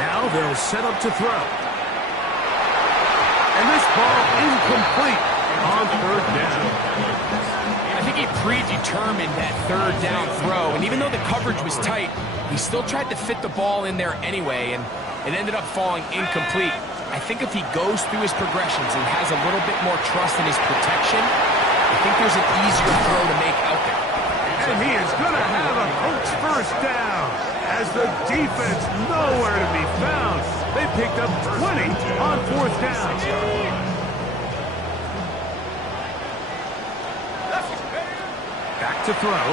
Now they'll set up to throw. And this ball incomplete on 3rd down. I think he predetermined that 3rd down throw, and even though the coverage was tight, he still tried to fit the ball in there anyway, and It ended up falling incomplete. I think if he goes through his progressions and has a little bit more trust in his protection, I think there's an easier throw to make out there. And he is going to have a Colts first down as the defense nowhere to be found. They picked up 20 on fourth down. Back to throw.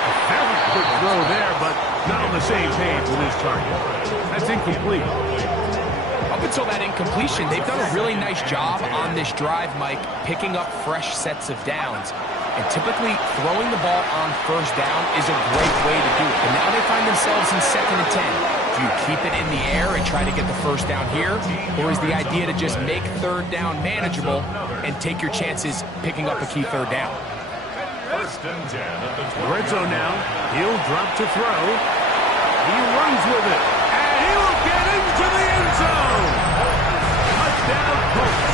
A very quick throw there, but not on the same page with his target. That's incomplete. Up until that incompletion, they've done a really nice job on this drive, Mike, picking up fresh sets of downs. And typically, throwing the ball on first down is a great way to do it. But now they find themselves in 2nd and 10. Do you keep it in the air and try to get the first down here? Or is the idea to just make third down manageable and take your chances picking up a key third down? First and 10 at the 20. Red zone now. He'll drop to throw. He runs with it. And he will get into the end zone. Touchdown, Colts.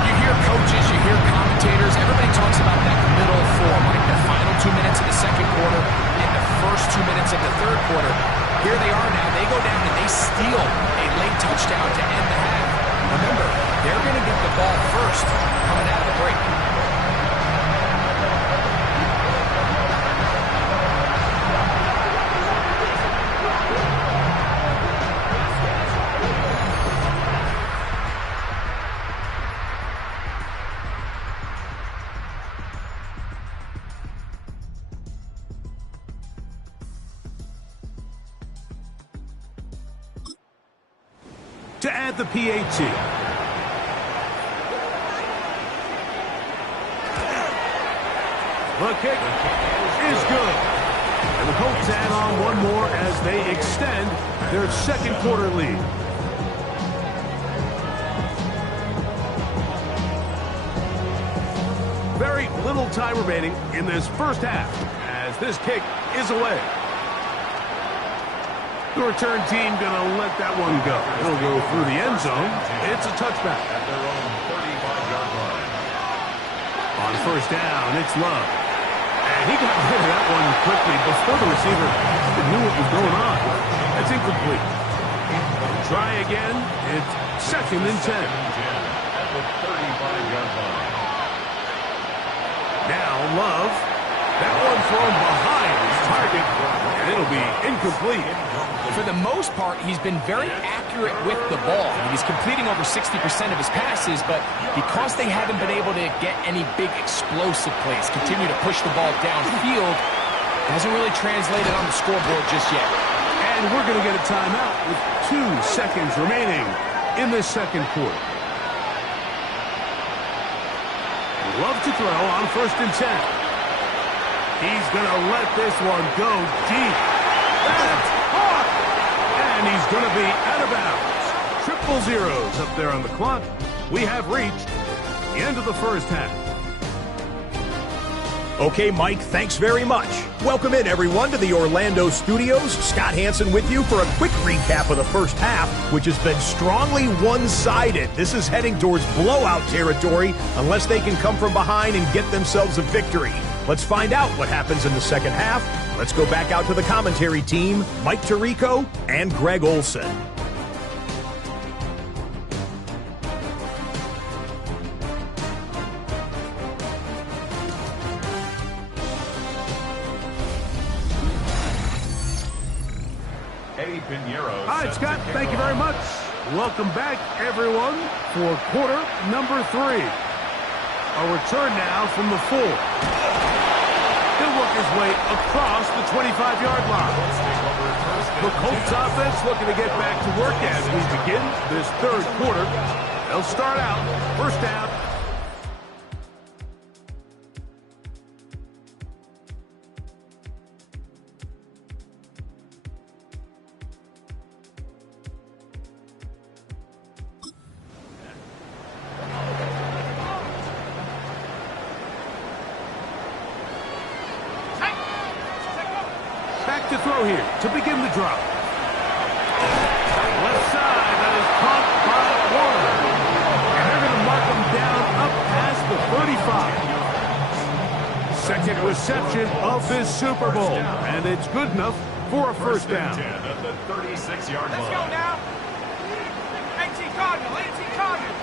You hear coaches, you hear commentators, everybody talks about that middle four, like the final 2 minutes of the second quarter and the first 2 minutes of the third quarter. Here they are now. They go down and they steal a late touchdown to end the half. Remember, they're going to get the ball first coming out of the break. To add the PAT. The kick is good. And the Colts add on one more as they extend their second quarter lead. Very little time remaining in this first half as this kick is away. The return team going to let that one go. It'll go through the end zone. It's a touchback. At their own 35-yard line. On first down, it's Love. And he got rid of that one quickly before the receiver knew what was going on. That's incomplete. Try again. It's 2nd and 10. At the 35-yard line. Now Love. That one thrown behind his target. And it'll be incomplete. For the most part, he's been very accurate with the ball. I mean, he's completing over 60% of his passes, but because they haven't been able to get any big explosive plays, continue to push the ball downfield, hasn't really translated on the scoreboard just yet. And we're going to get a timeout with 2 seconds remaining in this second quarter. Love to throw on 1st and 10. He's going to let this one go deep. That's caught! And he's going to be out of bounds. Triple zeros up there on the clock. We have reached the end of the first half. Okay, Mike, thanks very much. Welcome in, everyone, to the Orlando studios. Scott Hansen with you for a quick recap of the first half, which has been strongly one-sided. This is heading towards blowout territory unless they can come from behind and get themselves a victory. Let's find out what happens in the second half. Let's go back out to the commentary team, Mike Tirico and Greg Olson. All right, Scott, thank you very much. Welcome back, everyone, for quarter number 3. A return now from the 4. He'll work his way across the 25-yard line. The Colts offense looking to get back to work as we begin this third quarter. They'll start out first down. Back to throw here to begin the drop. Left side, that is caught by Warner. And they're going to mark him down up past the 35. Second reception of this Super Bowl. And it's good enough for a first down. 10 at the 36-yard line. Let's go now. AT Cardinal, AT Cardinal.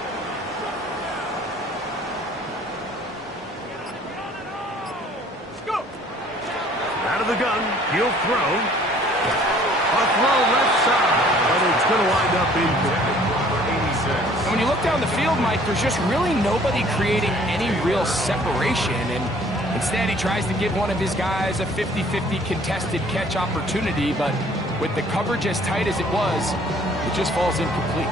Let's go. Out of the gun, he'll throw. A throw left side, but it's going to wind up incomplete. And when you look down the field, Mike, there's just really nobody creating any real separation. And instead, he tries to give one of his guys a 50-50 contested catch opportunity. But with the coverage as tight as it was, it just falls incomplete.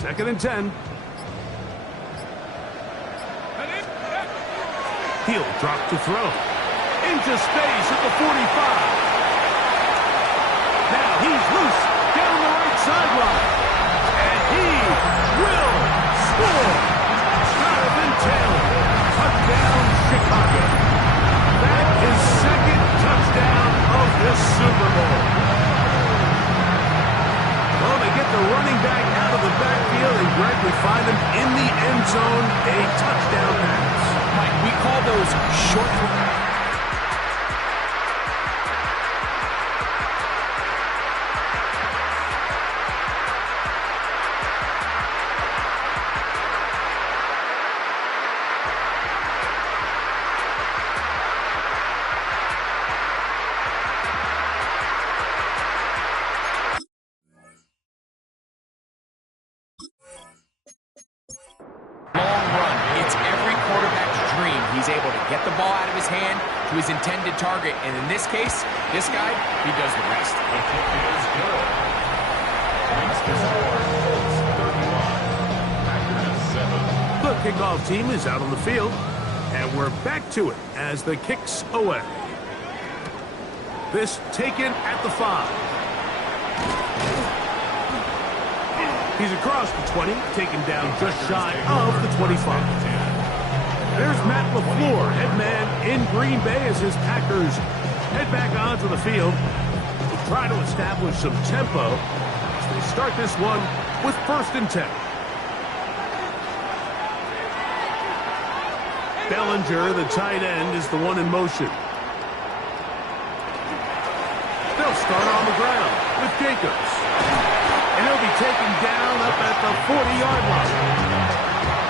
Second and 10. He'll drop to throw. Into space at the 45. Now he's loose down the right sideline. And he will score. Jonathan Taylor. Touchdown, Chicago. That is second touchdown of this Super Bowl. Well, they get the running back out of the backfield, and Greg would find him in the end zone, a touchdown pass. Mike, we call those short. He's able to get the ball out of his hand to his intended target. And in this case, this guy, he does the rest. The kick is good. Makes the score 31. Packers 7. The kickoff team is out on the field, and we're back to it as the kick's away. This taken at the 5. He's across the 20, taken down just shy of the 25. There's Matt LaFleur, head man in Green Bay as his Packers head back onto the field to try to establish some tempo as they start this one with 1st and 10. Bellinger, the tight end, is the one in motion. They'll start on the ground with Jacobs. And he'll be taken down up at the 40-yard line.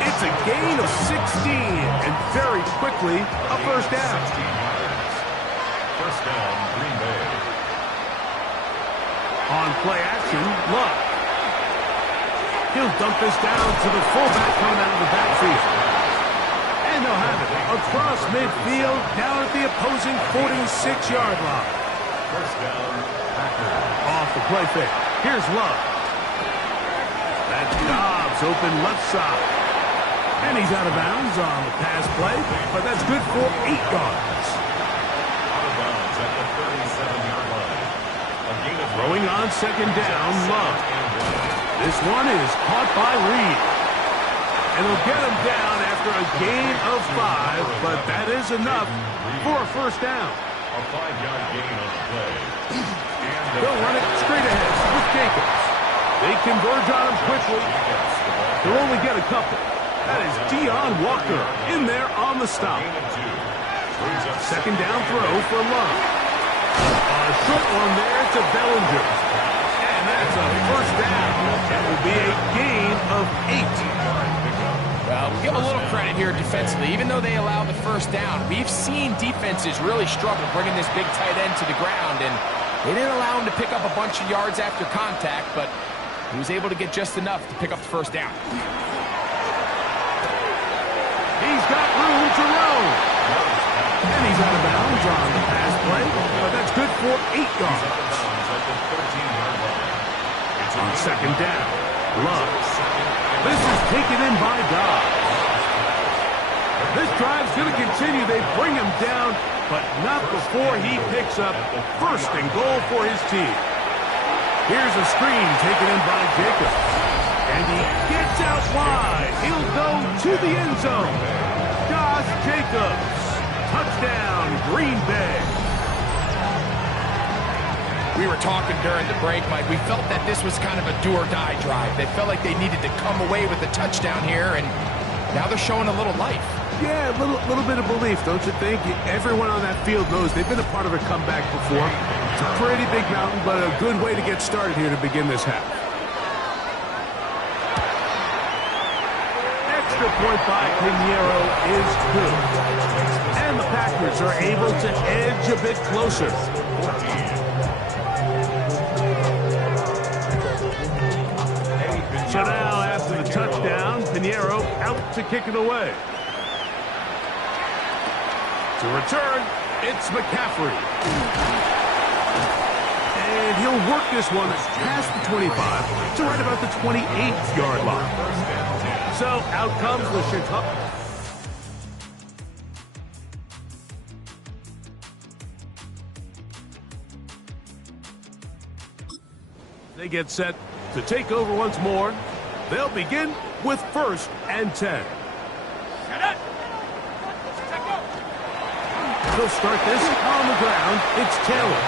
It's a gain of 16, and very quickly, a first down. First down, Green Bay. On play action, Luck. He'll dump this down to the fullback coming out of the backfield. And they'll have it across midfield, down at the opposing 46-yard line. First down, Packers. Off the play fake. Here's Luck. That's Dobbs open left side. And he's out of bounds on the pass play, but that's good for 8 yards. Out of bounds at the 37-yard line. A gain of Throwing on second down, Love. This one is caught by Reed. And they'll get him down after a gain of 5, but that is enough for a first down. A 5-yard gain on the play. They'll run it straight ahead with Jacobs. They converge on him quickly. They'll only get a couple. That is Deion Walker in there on the stop. Second down throw for Love. A short one there to Bellinger. And that's a first down. It will be a gain of 8. Well, we'll give a little credit here defensively. Even though they allow the first down, we've seen defenses really struggle bringing this big tight end to the ground. And they didn't allow him to pick up a bunch of yards after contact, but he was able to get just enough to pick up the first down. He's got room to roam. And he's out of bounds on the pass play, but that's good for 8 yards. On second down, Love. This is taken in by Dobbs. This drive's going to continue. They bring him down, but not before he picks up 1st and goal for his team. Here's a screen taken in by Jacobs. And he gets out wide. He'll go to the end zone. Josh Jacobs. Touchdown, Green Bay. We were talking during the break, Mike. We felt that this was kind of a do-or-die drive. They felt like they needed to come away with a touchdown here, and now they're showing a little life. Yeah, a little bit of belief, don't you think? Everyone on that field knows they've been a part of a comeback before. It's a pretty big mountain, but a good way to get started here to begin this half. Extra point by Pinheiro is good. And the Packers are able to edge a bit closer. So now, after the touchdown, Pinheiro out to kick it away. To return, it's McCaffrey. And he'll work this one past the 25 to right about the 28-yard line. So out comes the Chicago. They get set to take over once more. They'll begin with 1st and 10. They'll start this on the ground. It's Taylor.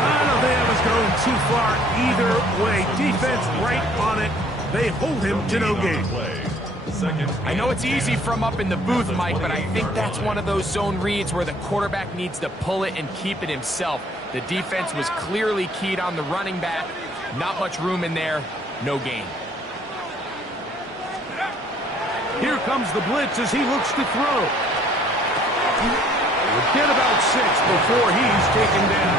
I don't think I was going too far either way. Defense right on it. They hold him to no gain. I know it's easy from up in the booth, Mike, but I think that's one of those zone reads where the quarterback needs to pull it and keep it himself. The defense was clearly keyed on the running back. Not much room in there. No gain. Here comes the blitz as he looks to throw. We'll get about 6 before he's taken down.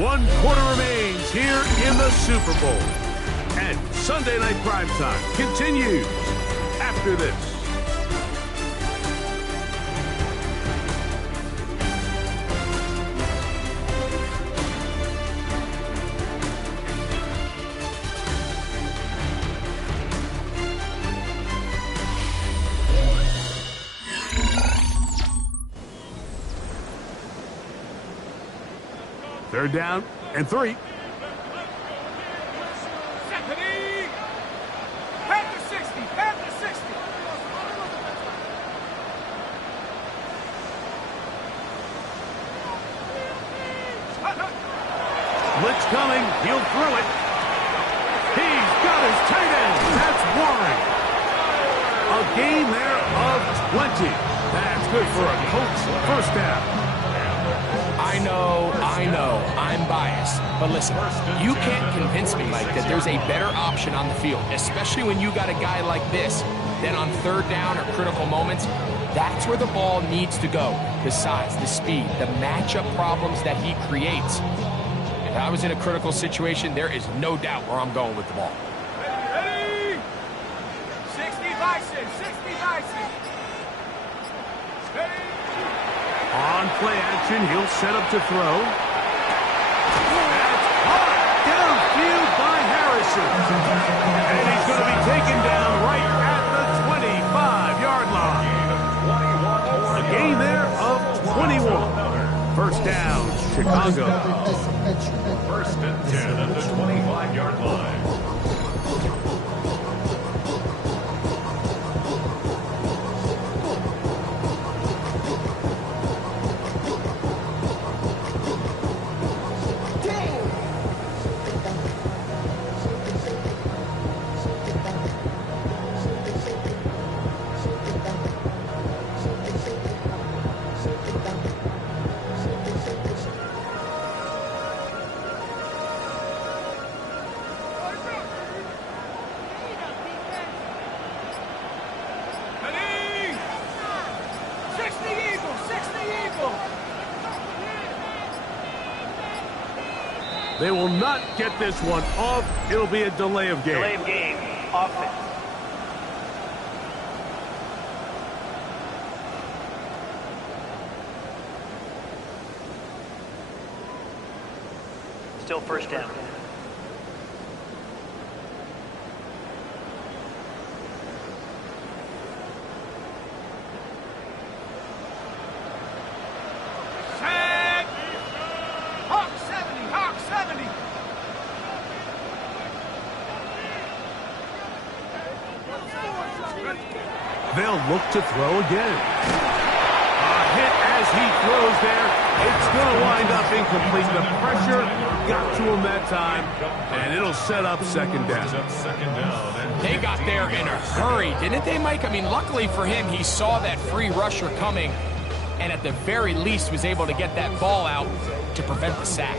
1 quarter remains here in the Super Bowl. And Sunday Night Primetime continues after this. Third down and 3. Blitz coming. He'll throw it. He's got his tight end. That's Warren. A gain there of 20. That's good for a Colts first down. I know, I'm biased. But listen, you can't convince me, Mike, that there's a better option on the field, especially when you got a guy like this. Then on 3rd down or critical moments, that's where the ball needs to go. The size, the speed, the matchup problems that he creates. If I was in a critical situation, there is no doubt where I'm going with the ball. Ready? 60 bison, 60 bison. Ready? On play action, he'll set up to throw. That's caught downfield by Harrison. And he's going to be taken down right at the 25-yard line. A gain there of 21. First down, Chicago. 1st and 10 at the 25-yard line. They will not get this one off. It'll be a delay of game. Delay of game. Offense. Still first down. They'll look to throw again. A hit as he throws there, It's going to wind up incomplete. The pressure got to him that time, and it'll set up second down. They got there in a hurry, didn't they, Mike? I mean, luckily for him, he saw that free rusher coming, and at the very least was able to get that ball out to prevent the sack.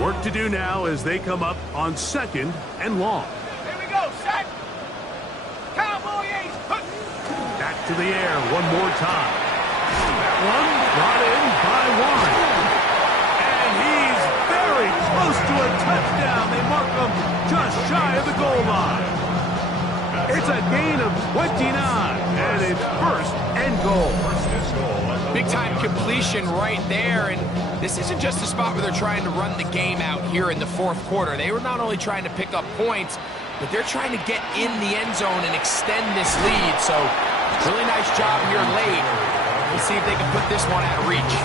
Work to do now as they come up on second and long. Here we go, set. Cowboys. Back to the air one more time. That one brought in by Warren. And he's very close to a touchdown. They mark him just shy of the goal line. It's a gain of 29, and it's first and goal. Big-time completion right there, and this isn't just a spot where they're trying to run the game out here in the fourth quarter. They were not only trying to pick up points, but they're trying to get in the end zone and extend this lead. So, really nice job here late. We'll see if they can put this one out of reach.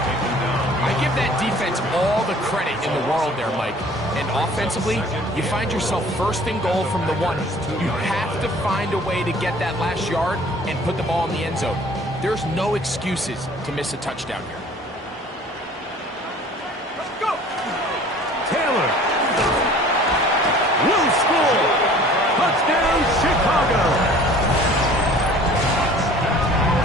I give that defense all the credit in the world there, Mike. And offensively, you find yourself first and goal from the 1. You have to find a way to get that last yard and put the ball in the end zone. There's no excuses to miss a touchdown here. Let's go. Taylor will score. Touchdown, Chicago.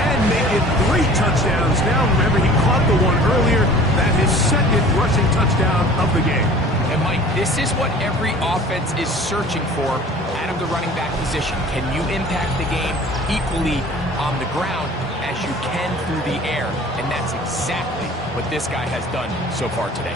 And make it 3 touchdowns now. Remember, he caught the one earlier. That his second rushing touchdown of the game. And Mike, this is what every offense is searching for out of the running back position. Can you impact the game equally on the ground as you can through the air? And that's exactly what this guy has done so far today.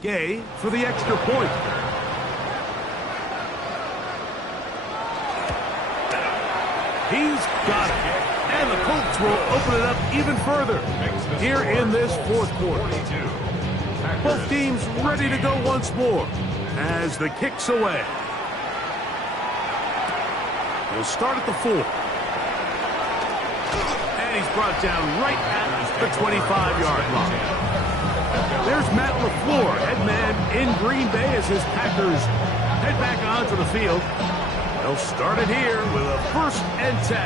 Gay for the extra point. He's got it. And the Colts will open it up even further here in this fourth quarter. Both teams ready to go once more as the kick's away. He'll start at the 4. And he's brought down right at the 25-yard line. There's Matt LaFleur, head man in Green Bay as his Packers head back onto the field. They'll start it here with a 1st and 10.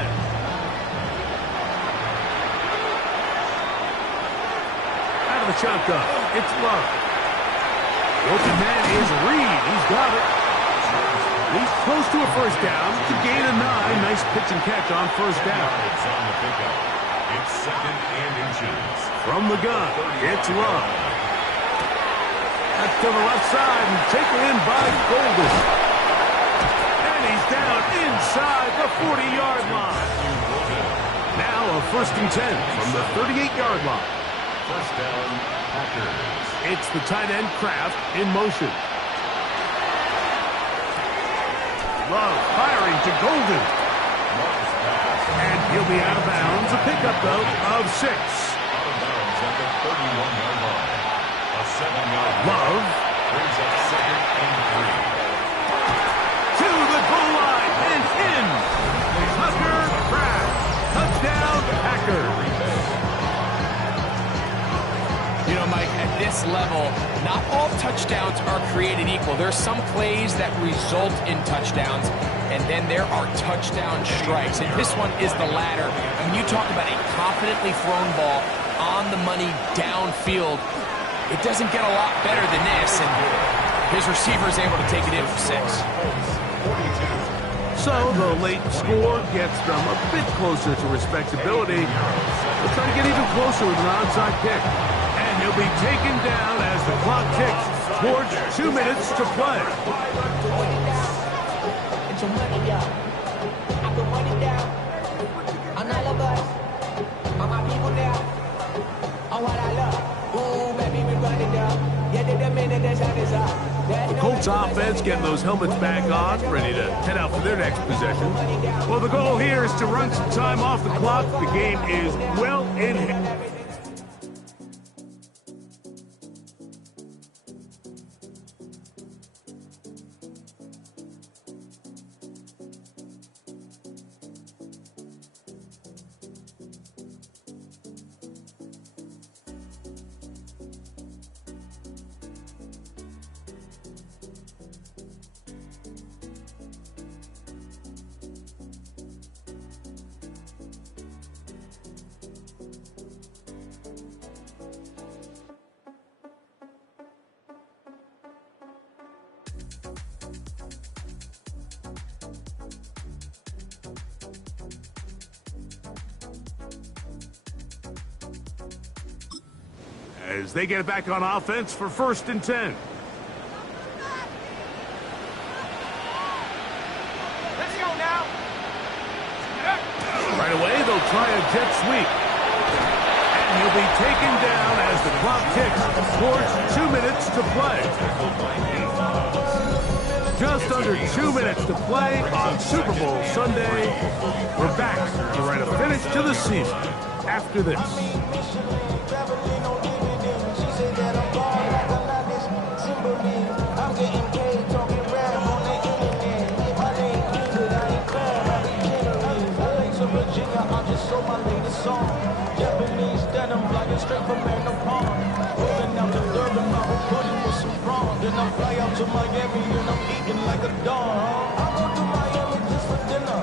Out of the shotgun, it's Love. The open man is Reed. He's got it. He's close to a first down. To gain a 9. Nice pitch and catch on first down. It's 2nd and inches. From the gun, it's Love. That's to the left side and taken in by Golden. And he's down inside the 40-yard line. Now a 1st and 10 from the 38-yard line. First down, Packers. It's the tight end Kraft in motion. Love firing to Golden. And he'll be out of bounds. A pickup, though, of 6. Out of bounds at the 31-yard line. A 7-yard Love brings up 2nd and 3. to the goal line and in. Tucker Kraft. Touchdown, Packers. You know, Mike, at this level, not all touchdowns are created equal. There's some plays that result in touchdowns, and then there are touchdown strikes. And this one is the latter. When you talk about a confidently thrown ball on the money downfield, it doesn't get a lot better than this, and his receiver is able to take it in for 6. So the late score gets them a bit closer to respectability. They'll try to get even closer with an onside kick. And he'll be taken down as the clock ticks towards 2 minutes to play. The Colts offense getting those helmets back on, ready to head out for their next possession. Well, the goal here is to run some time off the clock. The game is well in hand. as they get it back on offense for 1st and 10. Let's go now. Right away, they'll try a jet sweep. And he'll be taken down as the clock ticks towards 2 minutes to play. Just under 2 minutes to play on Super Bowl Sunday. We're back to write a finish to the season after this. Straight from Manapon, rolling out to Durban, my pudding with some prawn. Then I fly out to Miami and I'm eating like a dog. I go to Miami just for dinner.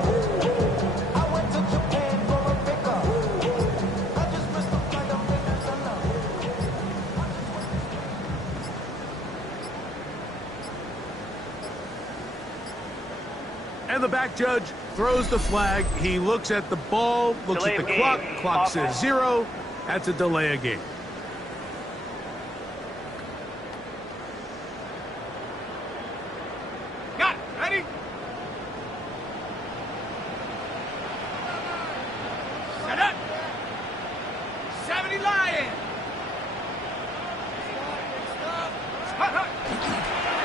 I went to Japan for a pickup. I just missed the flight, I'm in Atlanta. And the back judge throws the flag. He looks at the ball, looks Delay at the of clock. game. Clock Offense. says 0. That's a delay of game. Got it. Ready? Set up. 70 Lion.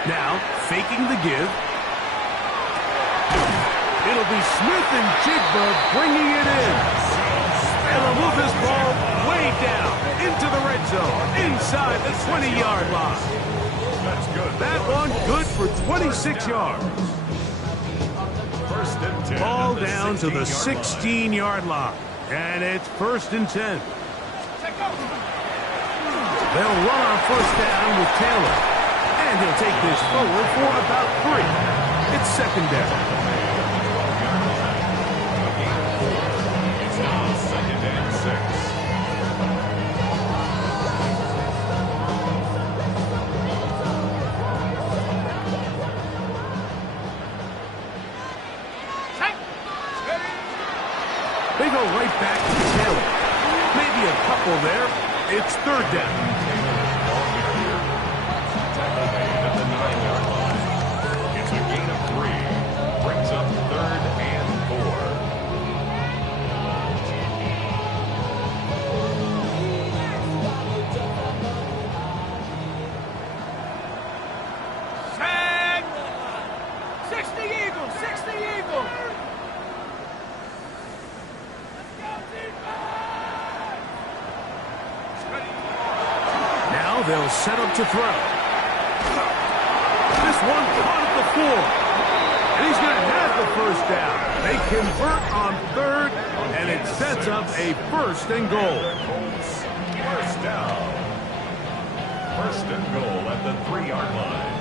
Now, faking the give. It'll be Smith and Jigba bringing it in. And they'll move this ball way down into the red zone, inside the 20-yard line. That's good. That one good for 26 yards. 1st and 10. Ball at the down to the 16-yard 16-yard line. And it's 1st and 10. They'll run on 1st down with Taylor. And he'll take this forward for about 3. It's 2nd down. It's now 2nd and 6. They go right back to Taylor. Maybe a couple there. It's 3rd down. Tackle made at the 9-yard line. It's a gain of 3. Brings up 3rd and 4. Set. 60 Eagles. 60 Eagles. Now they'll set up to throw. This one caught at the 4. And he's going to have the 1st down. They convert on 3rd, and it sets up a 1st and goal. 1st down. 1st and goal at the 3-yard line.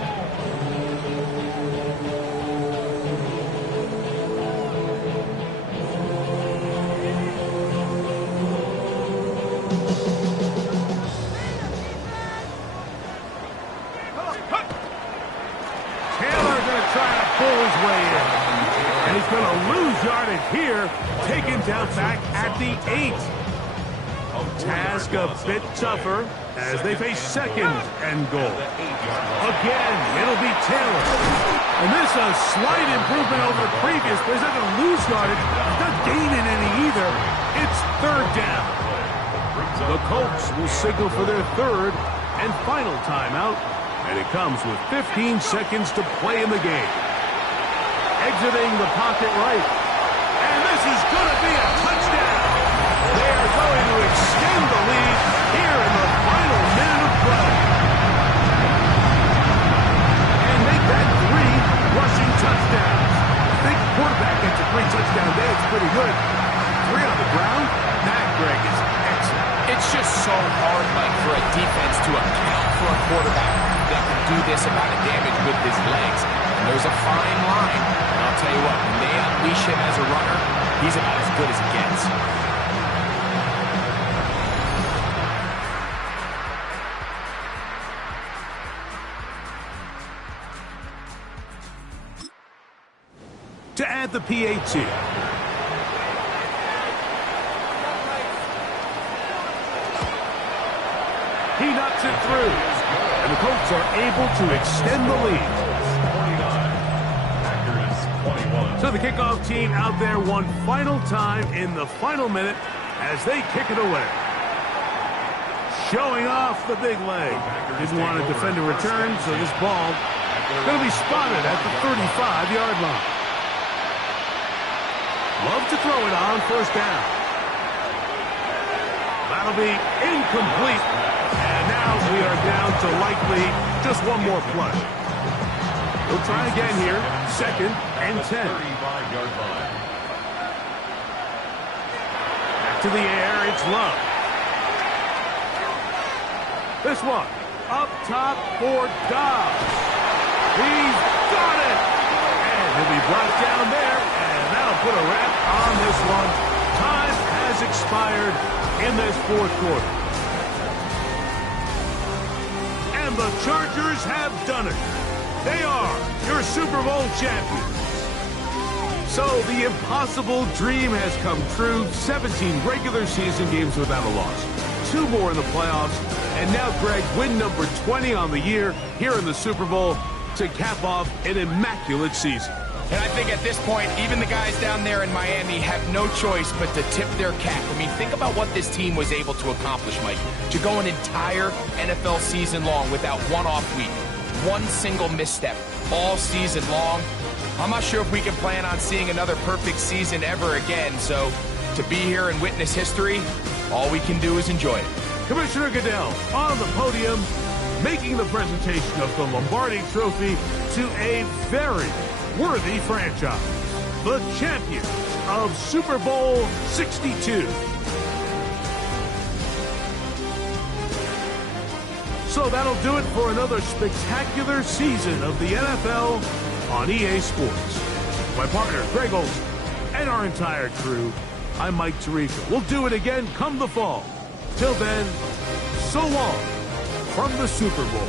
Pull his way in. And he's going to lose yardage here, taken down back at the 8. Task a bit tougher as they face 2nd and goal. Again, it'll be Taylor. And this is a slight improvement over the previous, but he's not going to lose yardage. He's not gaining any either. It's 3rd down. The Colts will signal for their 3rd and final timeout, and it comes with 15 seconds to play in the game. Exiting the pocket right. And this is going to be a touchdown. They are going to extend the lead here in the final minute of play. And make that 3 rushing touchdowns. I think the quarterback gets a 3-touchdown day. It's pretty good. 3 on the ground. That, Greg, is excellent. It's just so hard, Mike, for a defense to account for a quarterback that can do this amount of damage with his legs. And there's a fine line. And I'll tell you what, when they unleash him as a runner, he's about as good as it gets. To add the PAT. He knocks it through. And the Colts are able to extend the lead. 29. Packers 21. So the kickoff team out there one final time in the final minute as they kick it away. Showing off the big leg. Didn't want to defend a return, so this ball going to be spotted at the 35-yard line. Love to throw it on first down. That'll be incomplete. And now we are down to likely just one more play. We'll try again here. 2nd and 10. 35-yard line. Back to the air. It's Love. This one up top for Dobbs. He's got it. And he'll be brought down there. And that'll put a wrap on this one. Time has expired in this fourth quarter. And the Chargers have done it. They are your Super Bowl champions. So the impossible dream has come true. 17 regular season games without a loss. 2 more in the playoffs. And now, Greg, win number 20 on the year here in the Super Bowl to cap off an immaculate season. And I think at this point, even the guys down there in Miami have no choice but to tip their cap. I mean, think about what this team was able to accomplish, Mike. To go an entire NFL season long without one off week, one single misstep, all season long. I'm not sure if we can plan on seeing another perfect season ever again. So to be here and witness history, all we can do is enjoy it. Commissioner Goodell on the podium, making the presentation of the Lombardi Trophy to a very worthy franchise, the champions of Super Bowl 62. So that'll do it for another spectacular season of the NFL on EA Sports. My partner, Greg Olson, and our entire crew, I'm Mike Tirico. We'll do it again come the fall. Till then, so long from the Super Bowl.